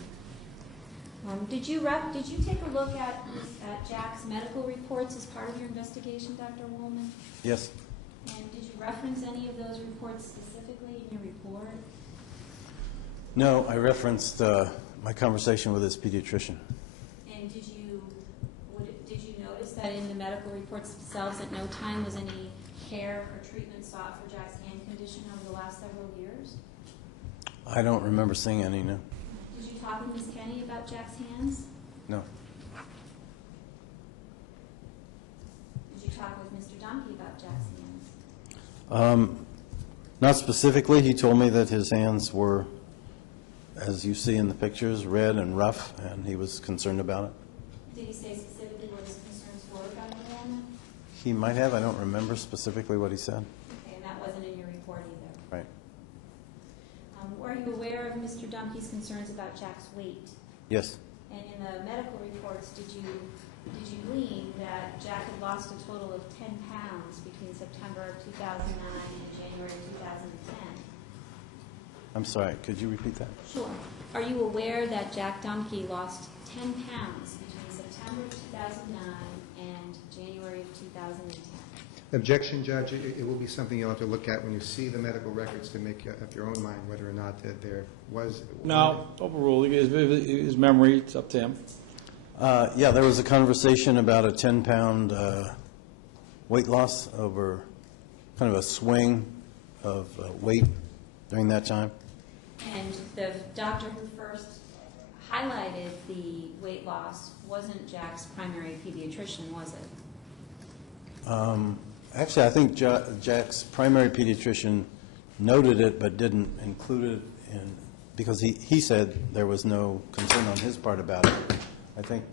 Did you take a look at Jack's medical reports as part of your investigation, Dr. Wolman? Yes. And did you reference any of those reports specifically in your report? No, I referenced my conversation with his pediatrician. And did you notice that in the medical reports themselves at no time was any care or treatment sought for Jack's hand condition over the last several years? I don't remember seeing any, no. Did you talk with Ms. Kenny about Jack's hands? No. Did you talk with Mr. Dumke about Jack's hands? Not specifically. He told me that his hands were, as you see in the pictures, red and rough, and he was concerned about it. Did he say specifically what his concerns were about the woman? He might have. I don't remember specifically what he said. Okay, and that wasn't in your report either. Right. Were you aware of Mr. Dumke's concerns about Jack's weight? Yes. And in the medical reports, did you glean that Jack had lost a total of 10 pounds between September of 2009 and January of 2010? I'm sorry. Could you repeat that? Sure. Are you aware that Jack Dumke lost 10 pounds between September of 2009 and January of 2010? Objection, Judge, it will be something you'll have to look at when you see the medical records to make up your own mind whether or not that there was... No, overruling his memory, it's up to him. Yeah, there was a conversation about a 10-pound weight loss over kind of a swing of weight during that time. And the doctor who first highlighted the weight loss wasn't Jack's primary pediatrician, was it? Actually, I think Jack's primary pediatrician noted it but didn't include it in, because he said there was no concern on his part about it. I think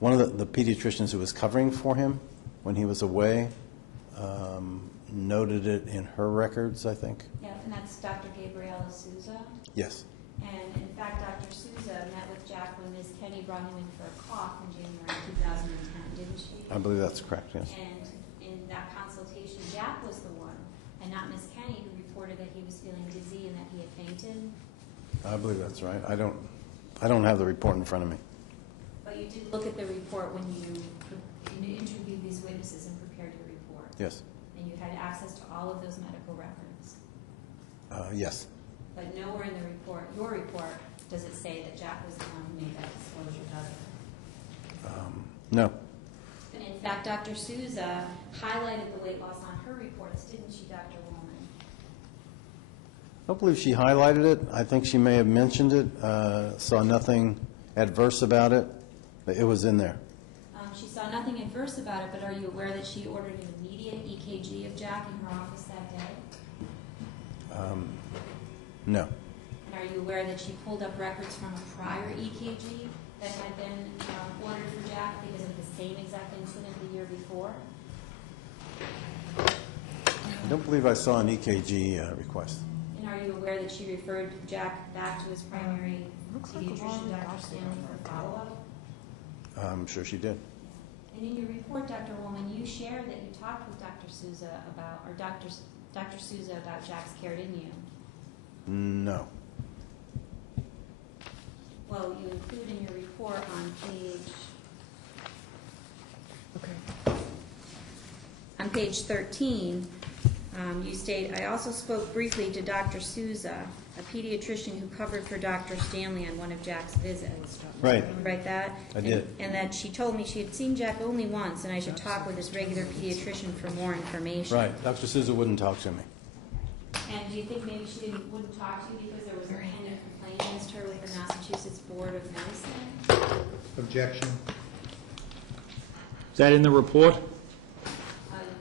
one of the pediatricians who was covering for him when he was away noted it in her records, I think. Yeah, and that's Dr. Gabriela Souza. Yes. And in fact, Dr. Souza met with Jack when Ms. Kenny brought him in for a cough in January 2010, didn't she? I believe that's correct, yes. And in that consultation, Jack was the one, and not Ms. Kenny, who reported that he was feeling dizzy and that he had fainted. I believe that's right. I don't have the report in front of me. But you did look at the report when you interviewed these witnesses and prepared your report. Yes. And you had access to all of those medical records. Yes. But nowhere in the report, your report, does it say that Jack was the one who made that disclosure, does it? No. And in fact, Dr. Souza highlighted the weight loss on her reports, didn't she, Dr. Wolman? I don't believe she highlighted it. I think she may have mentioned it. Saw nothing adverse about it. It was in there. She saw nothing adverse about it, but are you aware that she ordered an immediate EKG of Jack in her office that day? No. And are you aware that she pulled up records from a prior EKG that had been ordered for Jack because of the same exact incident the year before? I don't believe I saw an EKG request. And are you aware that she referred Jack back to his primary pediatrician, Dr. Stanley, for follow-up? I'm sure she did. And in your report, Dr. Wolman, you shared that you talked with Dr. Souza about, or Dr. Souza about Jack's care, didn't you? No. Well, you include in your report on page 13, you state, I also spoke briefly to Dr. Souza, a pediatrician who covered for Dr. Stanley on one of Jack's visits. Right. Write that? I did. And that she told me she had seen Jack only once, and I should talk with his regular pediatrician for more information. Right. Dr. Souza wouldn't talk to me. And do you think maybe she wouldn't talk to you because there was a pending complaint against her with the Massachusetts Board of Medicine? Objection. Is that in the report?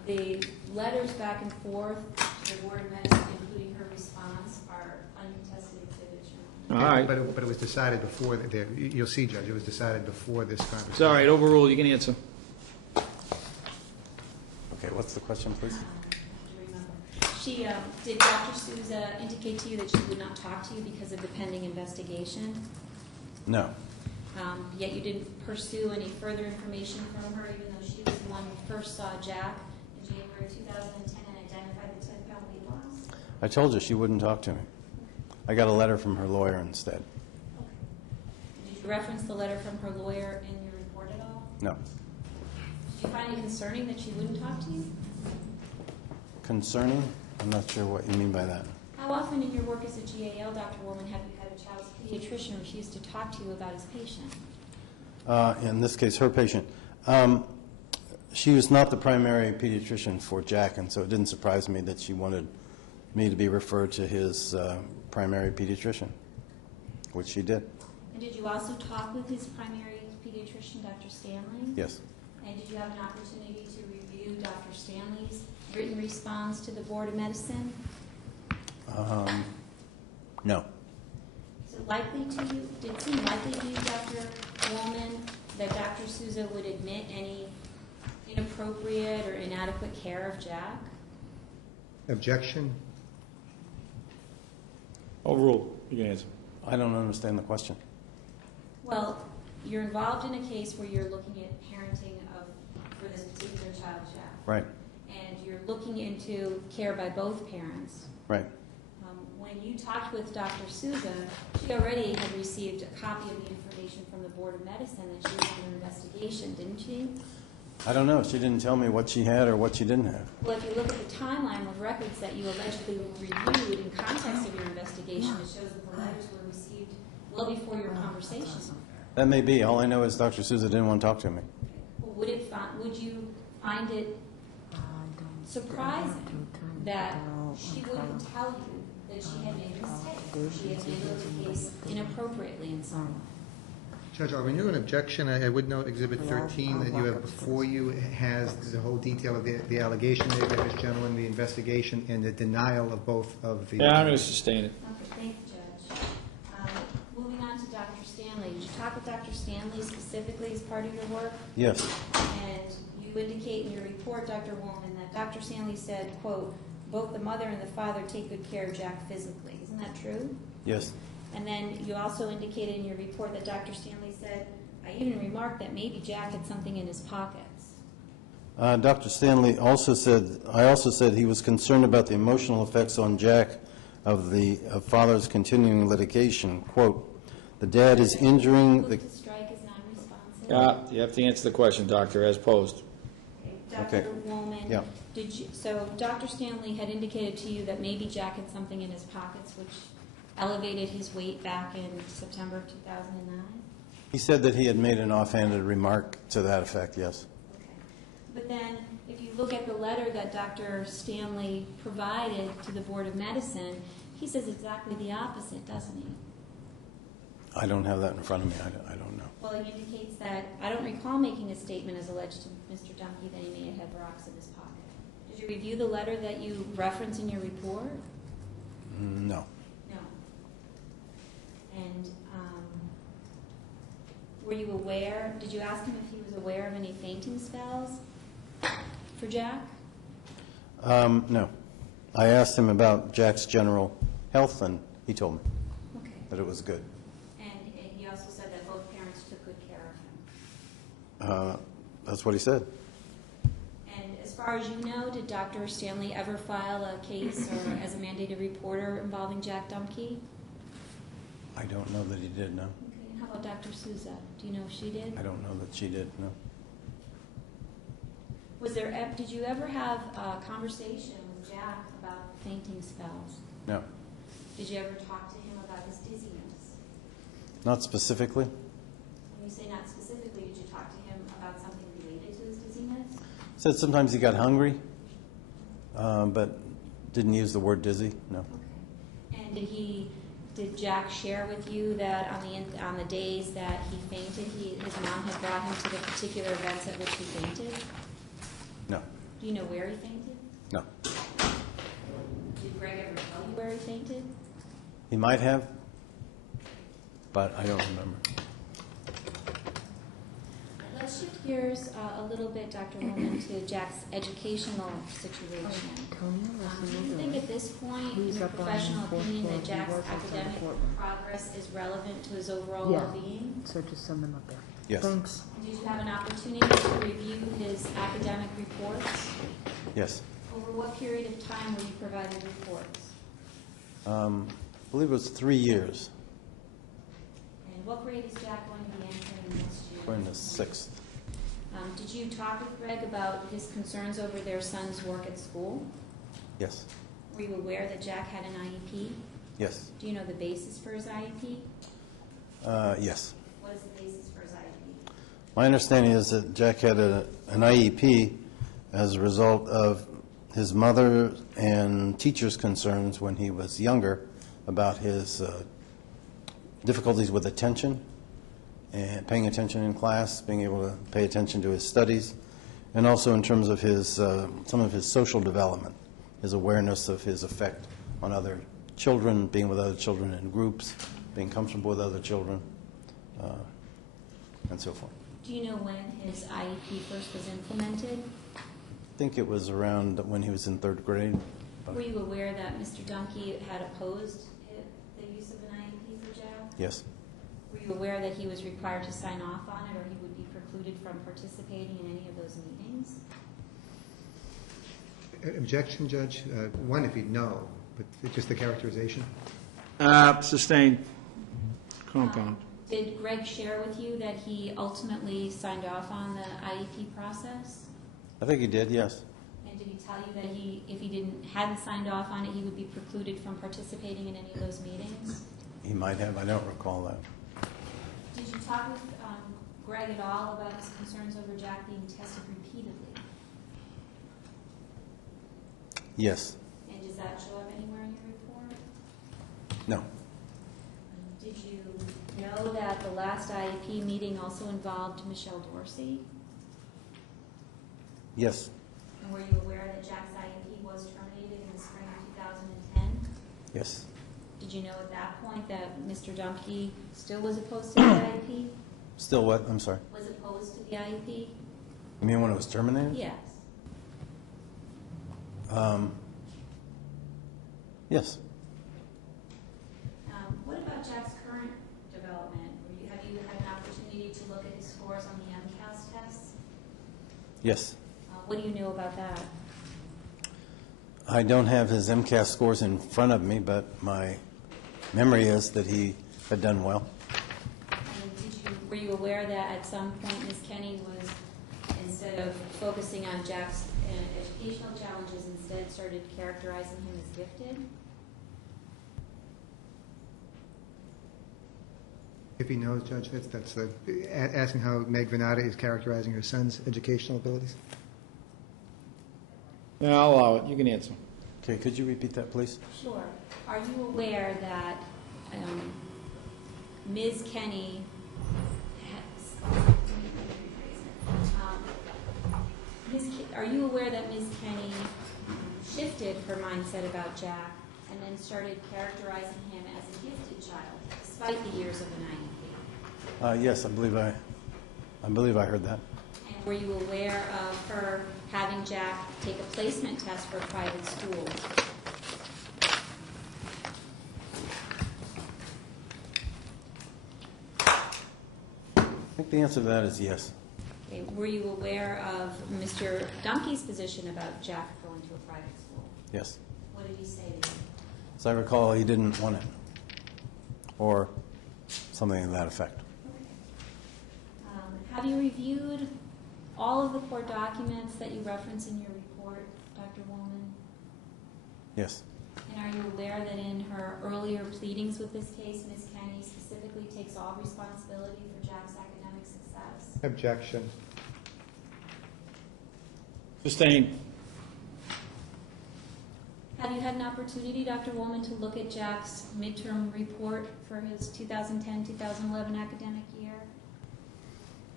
The letters back and forth to the Board of Medicine, including her response, are uncontested exhibits. All right. But it was decided before, you'll see, Judge, it was decided before this conversation. It's all right, overruled, you can answer. Okay, what's the question, please? Did Dr. Souza indicate to you that she would not talk to you because of the pending investigation? No. Yet you didn't pursue any further information from her, even though she was the one who first saw Jack in January 2010 and identified the 10-pound weight loss? I told you she wouldn't talk to me. I got a letter from her lawyer instead. Did you reference the letter from her lawyer in your report at all? No. Did you find it concerning that she wouldn't talk to you? Concerning? I'm not sure what you mean by that. How often in your work as a GAL, Dr. Wolman, have you had a child's pediatrician refuse to talk to you about his patient? In this case, her patient. She was not the primary pediatrician for Jack, and so it didn't surprise me that she wanted me to be referred to his primary pediatrician, which she did. And did you also talk with his primary pediatrician, Dr. Stanley? Yes. And did you have an opportunity to review Dr. Stanley's written response to the Board of Medicine? No. Is it likely to you, did it seem likely to you, Dr. Wolman, that Dr. Souza would admit any inappropriate or inadequate care of Jack? Objection. Overruled, you can answer. I don't understand the question. Well, you're involved in a case where you're looking at parenting for this particular child, Jack. Right. And you're looking into care by both parents. Right. When you talked with Dr. Souza, she already had received a copy of the information from the Board of Medicine that she was under investigation, didn't she? I don't know. She didn't tell me what she had or what she didn't have. Well, if you look at the timeline of records that you allegedly reviewed in context of your investigation, it shows that the letters were received well before your conversation. That may be. All I know is Dr. Souza didn't want to talk to me. Well, would you find it surprising that she wouldn't tell you that she had made a mistake? She had handled the case inappropriately in some way. Judge, I'll renew an objection. I would note Exhibit 13 that you have before you has the whole detail of the allegation made by this gentleman, the investigation, and the denial of both of the... Yeah, I'm going to sustain it. Okay, thank you, Judge. Moving on to Dr. Stanley. Did you talk with Dr. Stanley specifically as part of your work? Yes. And you indicate in your report, Dr. Wolman, that Dr. Stanley said, quote, both the mother and the father take good care of Jack physically. Isn't that true? Yes. And then you also indicated in your report that Dr. Stanley said, I even remarked that maybe Jack had something in his pockets. Dr. Stanley also said, I also said he was concerned about the emotional effects on Jack of the father's continuing litigation. Quote, the dad is injuring the... To strike is non-responsive. You have to answer the question, doctor, as posed. Dr. Okay. Wolman, Yeah. So Dr. Stanley had indicated to you that maybe Jack had something in his pockets which elevated his weight back in September of 2009? He said that he had made an offhanded remark to that effect, yes. Okay. But then, if you look at the letter that Dr. Stanley provided to the Board of Medicine, he says exactly the opposite, doesn't he? I don't have that in front of me. I don't know. Well, it indicates that, I don't recall making a statement as alleged to Mr. Dumpke that he may have had rocks in his pocket. Did you review the letter that you reference in your report? No. No. And were you aware, did you ask him if he was aware of any fainting spells for Jack? No. I asked him about Jack's general health, and he told me Okay. that it was good. And he also said that both parents took good care of him. That's what he said. And as far as you know, did Dr. Stanley ever file a case or as a mandated reporter involving Jack Dumpke? I don't know that he did, no. Okay. And how about Dr. Souza? Do you know if she did? I don't know that she did, no. Was there, did you ever have a conversation with Jack about fainting spells? No. Did you ever talk to him about his dizziness? Not specifically. When you say not specifically, did you talk to him about something related to his dizziness? Said sometimes he got hungry, but didn't use the word dizzy, no. Okay. And did Jack share with you that on the days that he fainted, his mom had brought him to the particular events at which he fainted? No. Do you know where he fainted? No. Did Greg ever tell you where he fainted? He might have, but I don't remember. Let's shift gears a little bit, Dr. Wolman, to Jack's educational situation. Do you think at this point, in your professional opinion, that Jack's academic progress is relevant to his overall Yeah. well-being? So just send them up there. Yes. Thanks. Did you have an opportunity to review his academic reports? Yes. Over what period of time were you provided reports? I believe it was 3 years. And what grade is Jack going to be entering next year? We're in the 6th. Did you talk with Greg about his concerns over their son's work at school? Yes. Were you aware that Jack had an IEP? Yes. Do you know the basis for his IEP? Yes. What is the basis for his IEP? My understanding is that Jack had an IEP as a result of his mother and teachers' concerns when he was younger about his difficulties with attention and paying attention in class, being able to pay attention to his studies, and also in terms of his some of his social development, his awareness of his effect on other children, being with other children in groups, being comfortable with other children, and so forth. Do you know when his IEP first was implemented? I think it was around when he was in 3rd grade. Were you aware that Mr. Dumpke had opposed the use of an IEP for Jack? Yes. Were you aware that he was required to sign off on it, or he would be precluded from participating in any of those meetings? Objection, Judge? One, if he'd know, but just the characterization. Sustained. Compound. Did Greg share with you that he ultimately signed off on the IEP process? I think he did, yes. And did he tell you that if he hadn't signed off on it, he would be precluded from participating in any of those meetings? He might have. I don't recall that. Did you talk with Greg at all about his concerns over Jack being tested repeatedly? Yes. And does that show up anywhere in your report? No. Did you know that the last IEP meeting also involved Michelle Dorsey? Yes. And were you aware that Jack's IEP was terminated in the spring of 2010? Yes. Did you know at that point that Mr. Dumpke still was opposed to the IEP? Still what? I'm sorry. Was opposed to the IEP? You mean when it was terminated? Yes. Yes. What about Jack's current development? Have you had an opportunity to look at his scores on the MCAS tests? Yes. What do you know about that? I don't have his MCAS scores in front of me, but my memory is that he had done well. And were you aware that at some point Ms. Kenny was, instead of focusing on Jack's educational challenges, instead started characterizing him as gifted? If he knows, Judge, that's asking how Meg Venata is characterizing her son's educational abilities. Yeah, I'll allow it. You can answer. Okay, could you repeat that, please? Sure. Are you aware that Ms. Kenny are you aware that Ms. Kenny shifted her mindset about Jack and then started characterizing him as a gifted child, despite the years of an IEP? Yes, I believe I heard that. And were you aware of her having Jack take a placement test for private schools? I think the answer to that is yes. Okay. Were you aware of Mr. Dunkey's position about Jack going to a private school? Yes. What did he say to you? As I recall, he didn't want it, or something to that effect. Have you reviewed all of the court documents that you reference in your report, Dr. Wolman? Yes. And are you aware that in her earlier pleadings with this case, Ms. Kenny specifically takes all responsibility for Jack's academic success? Objection. Sustained. Have you had an opportunity, Dr. Wolman, to look at Jack's midterm report for his 2010-2011 academic year?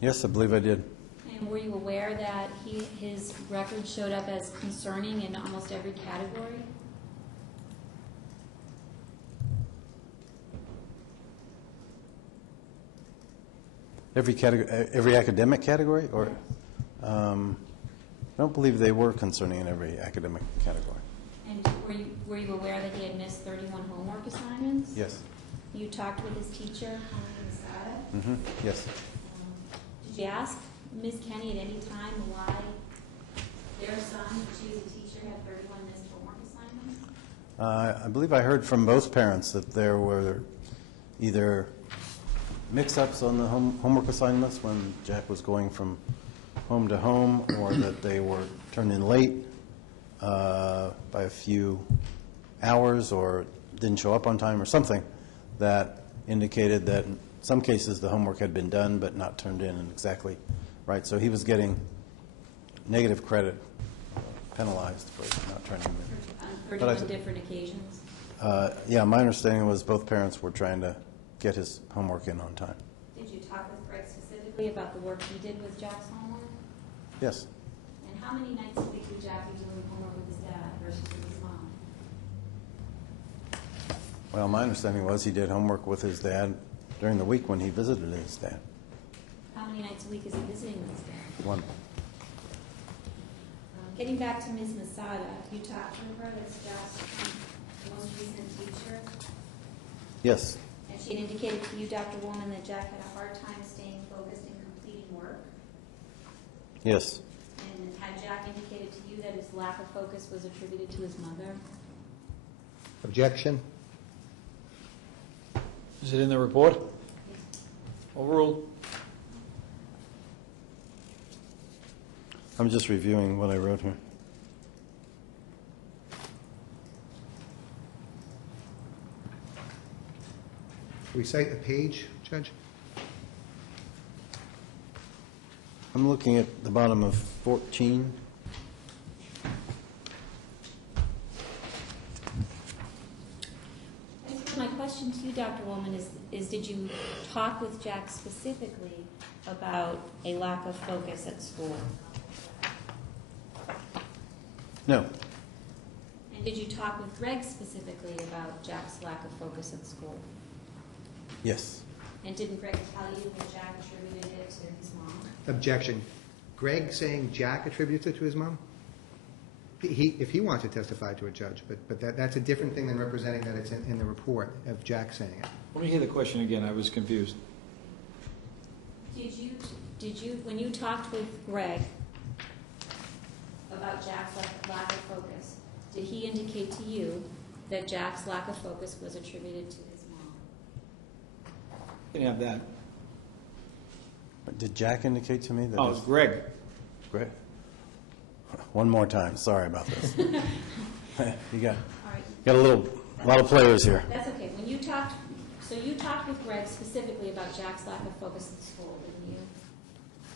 Yes, I believe I did. And were you aware that his record showed up as concerning in almost every category? Every category, every academic category, or I don't believe they were concerning in every academic category. And were you aware that he had missed 31 homework assignments? Yes. You talked with his teacher, Masada? Yes. Did you ask Ms. Kenny at any time why their son, she was a teacher, had 31 missed homework assignments? I believe I heard from both parents that there were either mix-ups on the homework assignments when Jack was going from home to home, or that they were turned in late by a few hours, or didn't show up on time, or something that indicated that in some cases the homework had been done but not turned in exactly right. So he was getting negative credit, penalized for not turning in. On 31 different occasions? Yeah, my understanding was both parents were trying to get his homework in on time. Did you talk with Greg specifically about the work he did with Jack's homework? Yes. And how many nights a week would Jack be doing homework with his dad versus with his mom? Well, my understanding was he did homework with his dad during the week when he visited his dad. How many nights a week is he visiting with his dad? One. Getting back to Ms. Masada, you talked to her, that's Jack's most recent teacher, Yes. and she had indicated to you, Dr. Wolman, that Jack had a hard time staying focused and completing work. Yes. And had Jack indicated to you that his lack of focus was attributed to his mother? Objection. Is it in the report? Overruled. I'm just reviewing what I wrote here. We cite a page, Judge? I'm looking at the bottom of 14. My question to you, Dr. Wolman, is did you talk with Jack specifically about a lack of focus at school? No. And did you talk with Greg specifically about Jack's lack of focus at school? Yes. And didn't Greg tell you that Jack attributed it to his mom? Objection. Greg saying Jack attributes it to his mom? If he wants to testify to a judge, but that's a different thing than representing that it's in the report of Jack saying it. Let me hear the question again. I was confused. Did you when you talked with Greg about Jack's lack of focus, did he indicate to you that Jack's lack of focus was attributed to his mom? You can have that. Did Jack indicate to me that? Oh, Greg. Greg. One more time. Sorry about this. You got a lot of players here. That's okay. When you talked with Greg specifically about Jack's lack of focus at school, didn't you?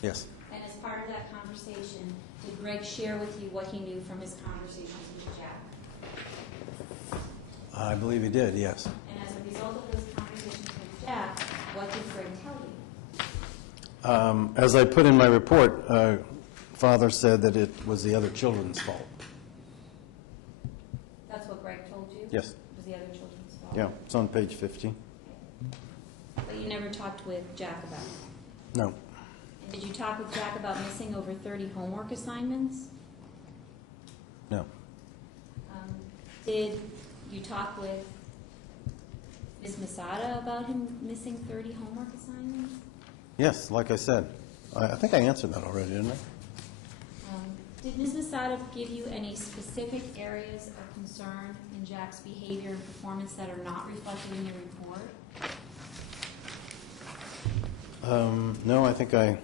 Yes. And as part of that conversation, did Greg share with you what he knew from his conversations with Jack? I believe he did, yes. And as a result of those conversations with Jack, did Greg tell you? As I put in my report, father said that it was the other children's fault. That's what Greg told you? Yes. It was the other children's fault? Yeah, it's on page 15. But you never talked with Jack about it? No. And did you talk with Jack about missing over 30 homework assignments? No. Did you talk with Ms. Masada about him missing 30 homework assignments? Yes, like I said. I think I answered that already, didn't I? Did Ms. Masada give you any specific areas of concern in Jack's behavior and performance that are not reflected in your report? No, I think I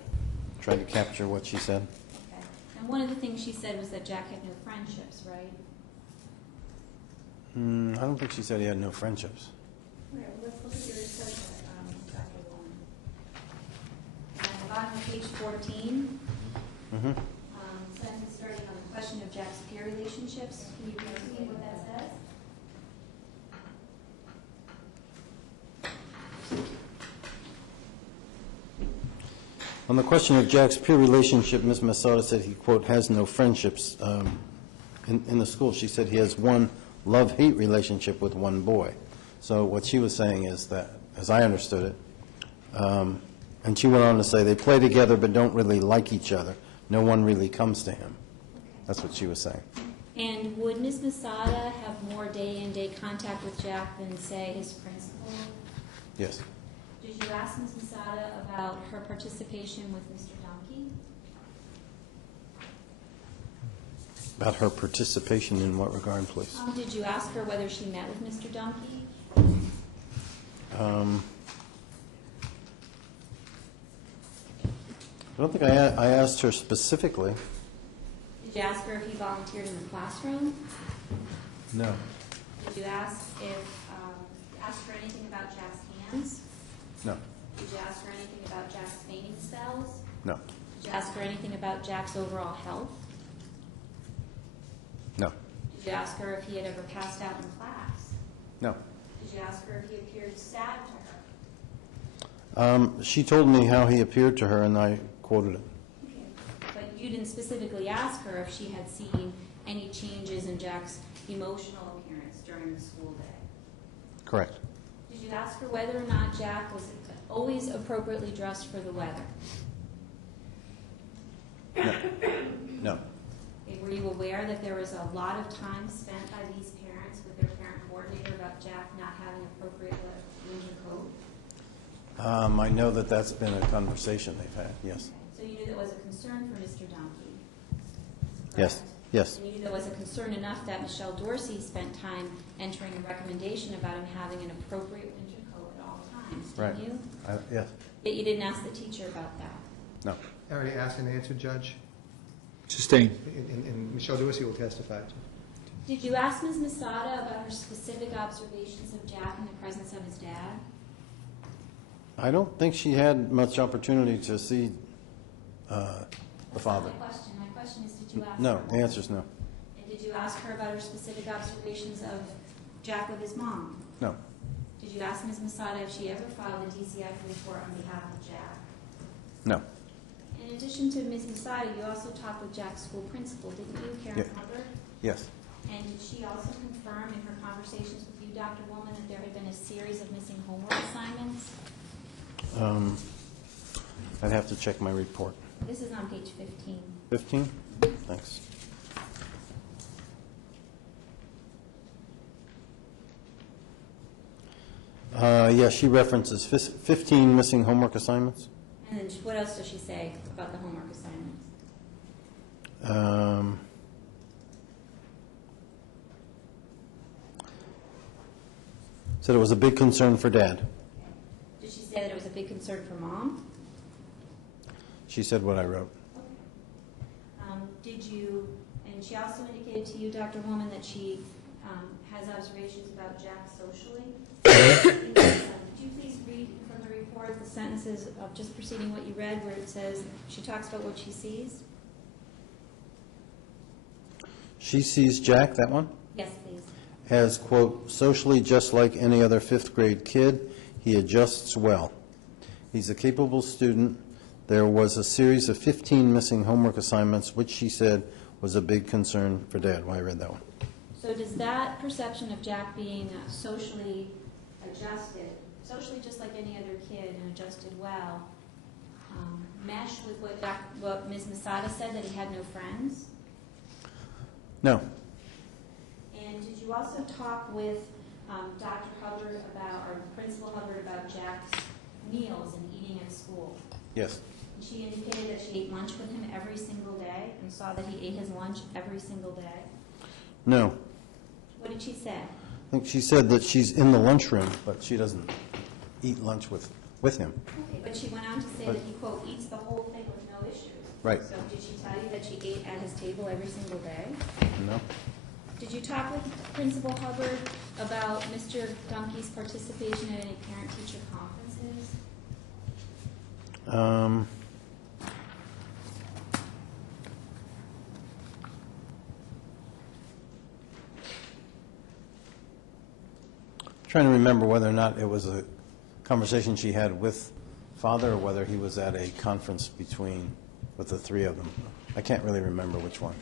tried to capture what she said. Okay. And one of the things she said was that Jack had no friendships, right? I don't think she said he had no friendships. Let's look at your report, Dr. Wolman. And at the bottom of page 14, sentence starting on the question of Jack's peer relationships. Can you read to me what that says? On the question of Jack's peer relationship, Ms. Masada said he, quote, has no friendships. In the school, she said he has one love-hate relationship with one boy. So what she was saying is that, as I understood it, and she went on to say they play together but don't really like each other. No one really comes to him. That's what she was saying. And would Ms. Masada have more day-in-day contact with Jack than, say, his principal? Yes. Did you ask Ms. Masada about her participation with Mr. Dumpke? About her participation in what regard, please? Did you ask her whether she met with Mr. Dumpke? I don't think I asked her specifically. Did you ask her if he volunteered in the classroom? No. Did you ask her anything about Jack's hands? No. Did you ask her anything about Jack's fainting spells? No. Did you ask her anything about Jack's overall health? No. Did you ask her if he had ever passed out in class? No. Did you ask her if he appeared sad to her? She told me how he appeared to her, and I quoted it. Okay. But you didn't specifically ask her if she had seen any changes in Jack's emotional appearance during the school day. Correct. Did you ask her whether or not Jack was always appropriately dressed for the weather? No. No. Okay, were you aware that there was a lot of time spent by these parents with their parent coordinator about Jack not having appropriate winter coat? I know that that's been a conversation they've had, yes. So you knew there was a concern for Mr. Dumpke? Yes. Correct? Yes. And you knew there was a concern enough that Michelle Dorsey spent time entering a recommendation about him having an appropriate winter coat at all times, Right. didn't you? Yes. Yet you didn't ask the teacher about that. No. I already asked and answered, Judge, Sustained. and Michelle Dorsey will testify. Did you ask Ms. Masada about her specific observations of Jack in the presence of his dad? I don't think she had much opportunity to see the father. My question is, did you ask No, her? the answer is no. And did you ask her about her specific observations of Jack with his mom? No. Did you ask Ms. Masada if she ever filed a DCF report on behalf of Jack? No. In addition to Ms. Masada, you also talked with Jack's school principal, didn't you, Karen Yeah. Hubbard? Yes. And did she also confirm in her conversations with you, Dr. Wolman, that there had been a series of missing homework assignments? I'd have to check my report. This is on page 15. 15? Thanks. Yeah, she references 15 missing homework assignments. And then what else does she say about the homework assignments? Said it was a big concern for Dad. Did she say that it was a big concern for Mom? She said what I wrote. Did you, and she also indicated to you, Dr. Wolman, that she has observations about Jack socially? Could you please read from the report the sentences of just preceding what you read where it says, she talks about what she sees? She sees Jack, that one, Yes, please. as, quote, socially just like any other fifth grade kid. He adjusts well. He's a capable student. There was a series of 15 missing homework assignments, which she said was a big concern for Dad. Well, I read that one. So does that perception of Jack being socially adjusted, socially just like any other kid and adjusted well, mesh with what Ms. Masada said, that he had no friends? No. And did you also talk with Dr. Hubbard about, or Principal Hubbard about Jack's meals and eating at school? Yes. And she indicated that she ate lunch with him every single day and saw that he ate his lunch every single day. No. What did she say? I think she said that she's in the lunchroom, but she doesn't eat lunch with him. Okay, but she went on to say that he, quote, eats the whole thing with no issues. Right. So did she tell you that she ate at his table every single day? No. Did you talk with Principal Hubbard about Mr. Dunkey's participation at any parent-teacher conferences? Trying to remember whether or not it was a conversation she had with Father or whether he was at a conference with the three of them. I can't really remember which one.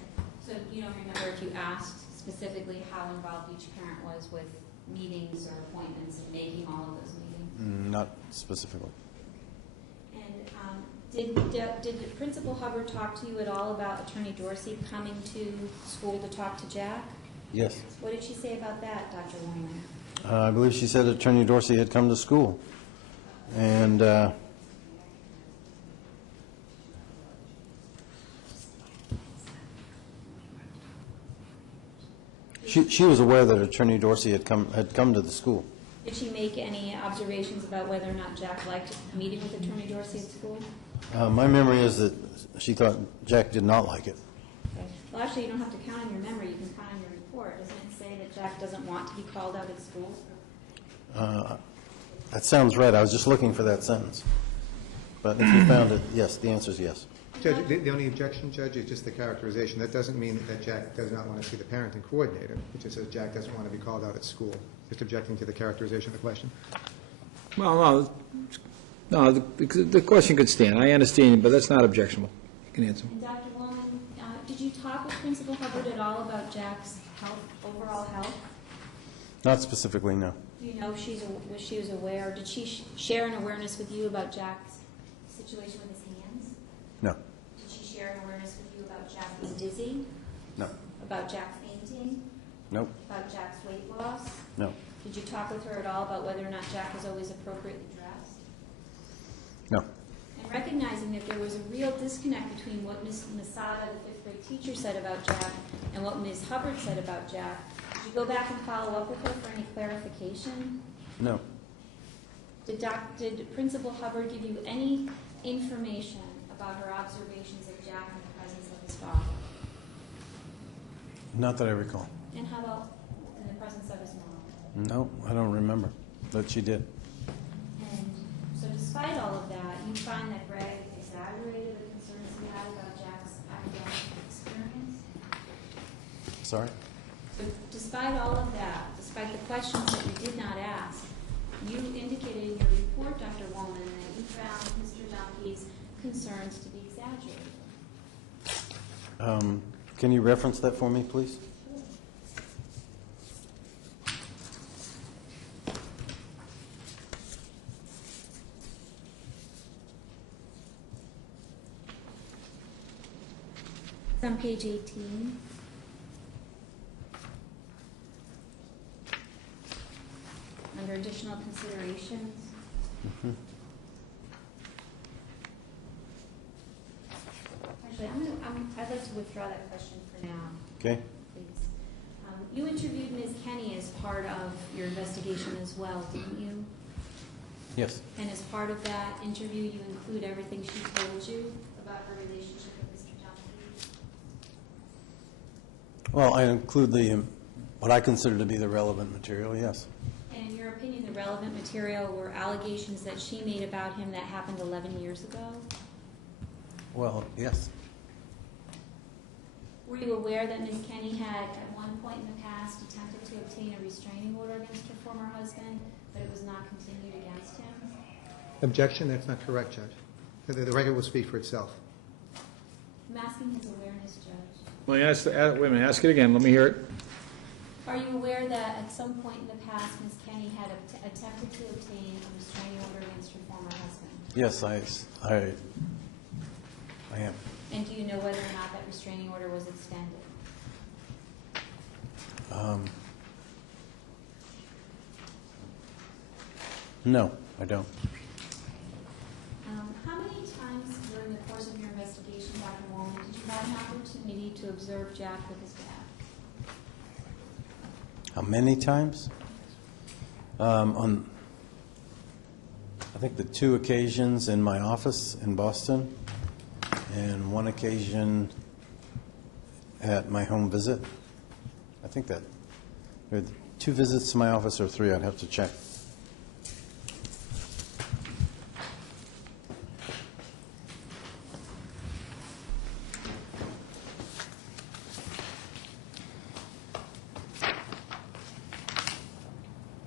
So you don't remember if you asked specifically how involved each parent was with meetings or appointments and making all of those meetings? Not specifically. And did Principal Hubbard talk to you at all about Attorney Dorsey coming to school to talk to Jack? Yes. What did she say about that, Dr. Wolman? I believe she said Attorney Dorsey had come to school. And she was aware that Attorney Dorsey had come to the school. Did she make any observations about whether or not Jack liked meeting with Attorney Dorsey at school? My memory is that she thought Jack did not like it. Okay. Well, actually, you don't have to count on your memory. You can count on your report. Doesn't it say that Jack doesn't want to be called out at school? That sounds right. I was just looking for that sentence. But if you found it, yes, the answer is yes. Judge, the only objection, Judge, is just the characterization. That doesn't mean that Jack does not want to see the parenting coordinator. It just says Jack doesn't want to be called out at school. Just objecting to the characterization of the question. Well, no, the question could stand. I understand, but that's not objectionable. You can answer. And Dr. Wolman, did you talk with Principal Hubbard at all about Jack's health, overall health? Not specifically, no. Do you know if she was aware? Did she share an awareness with you about Jack's situation with his hands? No. Did she share an awareness with you about Jack being dizzy? No. About Jack fainting? Nope. About Jack's weight loss? No. Did you talk with her at all about whether or not Jack was always appropriately dressed? No. And recognizing that there was a real disconnect between what Ms. Masada, the fifth grade teacher, said about Jack and what Ms. Hubbard said about Jack, did you go back and follow up with her for any clarification? No. Did Principal Hubbard give you any information about her observations of Jack in the presence of his father? Not that I recall. And how about in the presence of his mom? No, I don't remember, but she did. And so despite all of that, you find that Greg exaggerated the concerns he had about Jack's academic experience? Sorry? So despite all of that, despite the questions that you did not ask, you indicated in your report, Dr. Wolman, that you found Mr. Dunkey's concerns to be exaggerated. Can you reference that for me, please? It's on page 18. Under additional considerations. Actually, I'd like to withdraw that question for now, Okay. please. You interviewed Ms. Kenny as part of your investigation as well, didn't you? Yes. And as part of that interview, you include everything she told you about her relationship with Mr. Dunkey? Well, I include what I consider to be the relevant material, yes. And in your opinion, the relevant material were allegations that she made about him that happened 11 years ago? Well, yes. Were you aware that Ms. Kenny had, at one point in the past, attempted to obtain a restraining order against her former husband, but it was not continued against him? Objection, that's not correct, Judge. The record will speak for itself. I'm asking his awareness, Judge. Well, wait a minute, ask it again, let me hear it. Are you aware that at some point in the past, Ms. Kenny had attempted to obtain a restraining order against your former husband? Yes, I am. And do you know whether or not that restraining order was extended? No, I don't. How many times during the course of your investigation, Dr. Wolman, did you have an opportunity to observe Jack with his dad? How many times? On, I think, the 2 occasions in my office in Boston, and 1 occasion at my home visit. I think that there are 2 visits to my office, or 3, I'd have to check.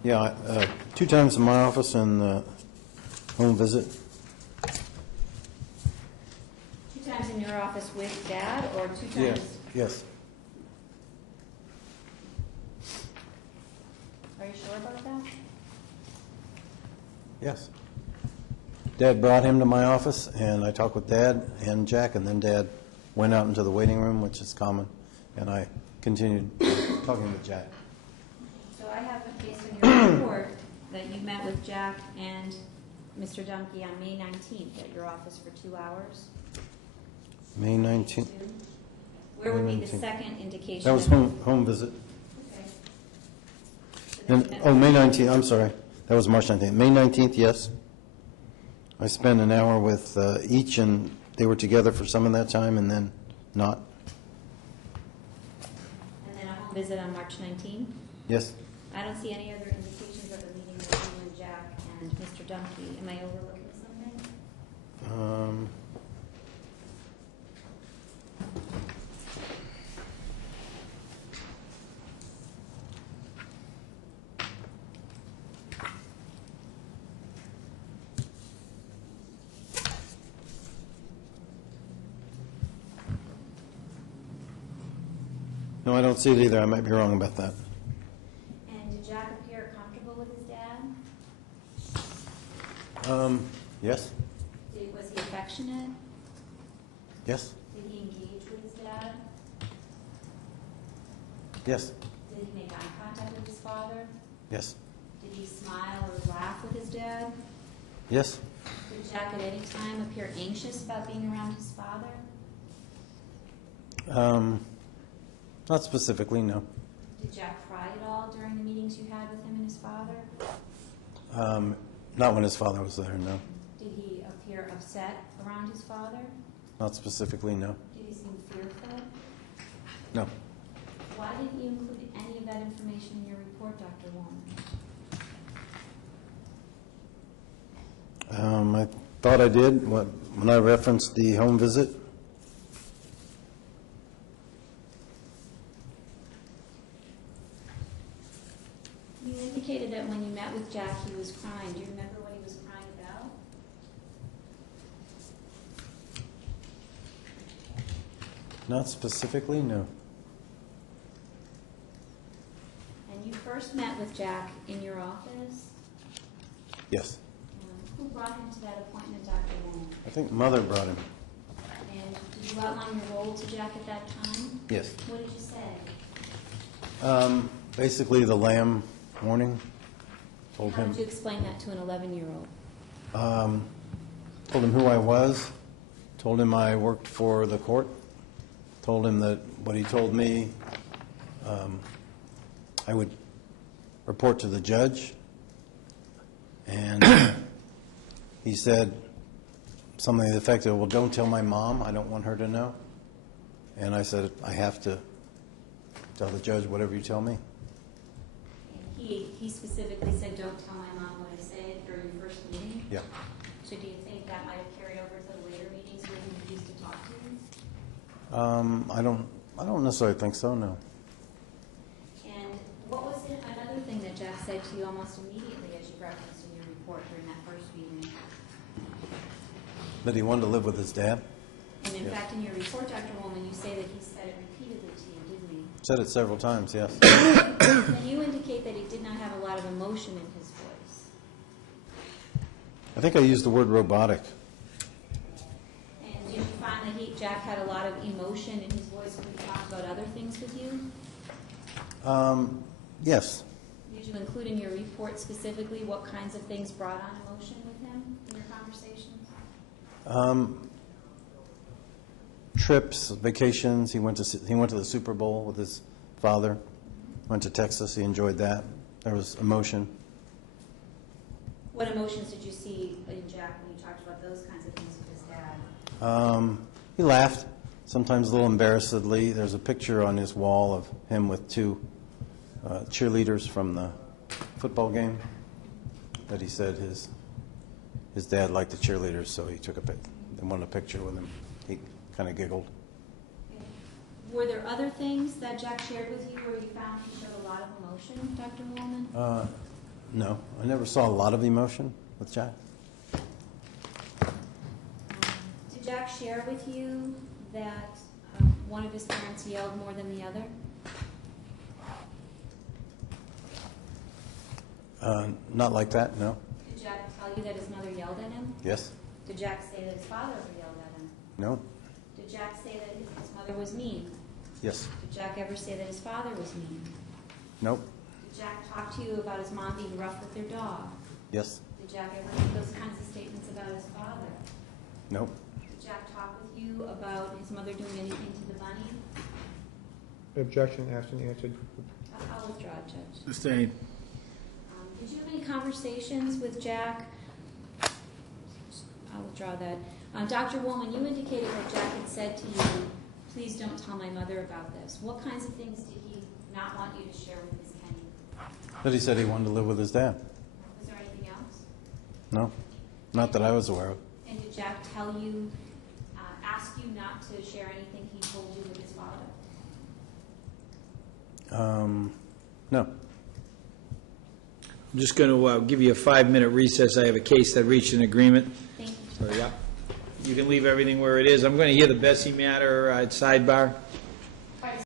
Yeah, 2 times in my office and home visit. 2 times in your office with Dad, or 2 times? Yes, yes. Are you sure about that? Yes. Dad brought him to my office, and I talked with Dad and Jack, and then Dad went out into the waiting room, which is common, and I continued talking with Jack. So I have, based on your report, that you met with Jack and Mr. Dumpke on May 19th at your office for 2 hours? May 19th. Where would May be the 19th. second indication? That was of- home visit. Okay. So And, then- oh, May 19th, I'm sorry. That was March 19th. May 19th, yes. I spent an hour with each, and they were together for some of that time, and then not. And then a home visit on March 19th? Yes? I don't see any other indications of a meeting with you and Jack and Mr. Dumpke. Am I overlooking something? No, I don't see it either. I might be wrong about that. And did Jack appear comfortable with his dad? Yes? Was he affectionate? Yes? Did he engage with his dad? Yes? Did he make eye contact with his father? Yes? Did he smile or laugh with his dad? Yes? Did Jack at any time appear anxious about being around his father? Not specifically, no. Did Jack cry at all during the meetings you had with him and his father? Not when his father was there, no. Did he appear upset around his father? Not specifically, no. Did he seem fearful? No. Why didn't you include any of that information in your report, Dr. Wolman? I thought I did when I referenced the home visit. You indicated that when you met with Jack, he was crying. Do you remember what he was crying about? Not specifically, no. And you first met with Jack in your office? Yes. Who brought him to that appointment, Dr. Wolman? I think Mother brought him. And did you outline your role to Jack at that time? Yes. What did you say? Basically, the lamb warning. Told How him, did you explain that to an 11-year-old? told him who I was, told him I worked for the court, told him that what he told me, I would report to the judge, and he said something to the effect of, well, don't tell my mom, I don't want her to know. And I said, I have to tell the judge whatever you tell me. And he specifically said, don't tell my mom what I said during your first meeting? Yeah. So do you think that might have carried over to the later meetings when he used to talk to you? I don't necessarily think so, no. And what was another thing that Jack said to you almost immediately as you referenced in your report during that first meeting? That he wanted to live with his dad. And in Yes. fact, in your report, Dr. Wolman, you say that he said it repeatedly to you, didn't he? Said it several times, yes. And you indicate that he did not have a lot of emotion in his voice. I think I used the word robotic. And did you find that Jack had a lot of emotion in his voice when he talked about other things with you? Yes. Did you include in your report specifically what kinds of things brought on emotion with him in your conversations? Trips, vacations. He went to the Super Bowl with his father. Went to Texas. He enjoyed that. There was emotion. What emotions did you see in Jack when you talked about those kinds of things with his dad? He laughed, sometimes a little embarrassedly. There's a picture on his wall of him with two cheerleaders from the football game that he said his dad liked the cheerleaders, so he took they wanted a picture with him. He kind of giggled. Okay. Were there other things that Jack shared with you where you found he showed a lot of emotion, Dr. Wolman? No, I never saw a lot of emotion with Jack. Did Jack share with you that one of his parents yelled more than the other? Not like that, no. Did Jack tell you that his mother yelled at him? Yes? Did Jack say that his father ever yelled at him? No? Did Jack say that his mother was mean? Yes? Did Jack ever say that his father was mean? Nope? Did Jack talk to you about his mom being rough with their dog? Yes? Did Jack ever make those kinds of statements about his father? Nope? Did Jack talk with you about his mother doing anything to the bunny? Objection, asked and answered. I'll withdraw, Judge. Sustained. Did you have any conversations with Jack? I'll withdraw that. Dr. Wolman, you indicated that Jack had said to you, please don't tell my mother about this. What kinds of things did he not want you to share with Ms. Kenny? But he said he wanted to live with his dad. Was there anything else? No? Not that I was aware of. And did Jack tell you, ask you not to share anything he told you with his father? No. I'm just going to give you a 5-minute recess. I have a case that reached an agreement. Thank you. So, yeah, you can leave everything where it is. I'm going to hear the Bessie matter at sidebar.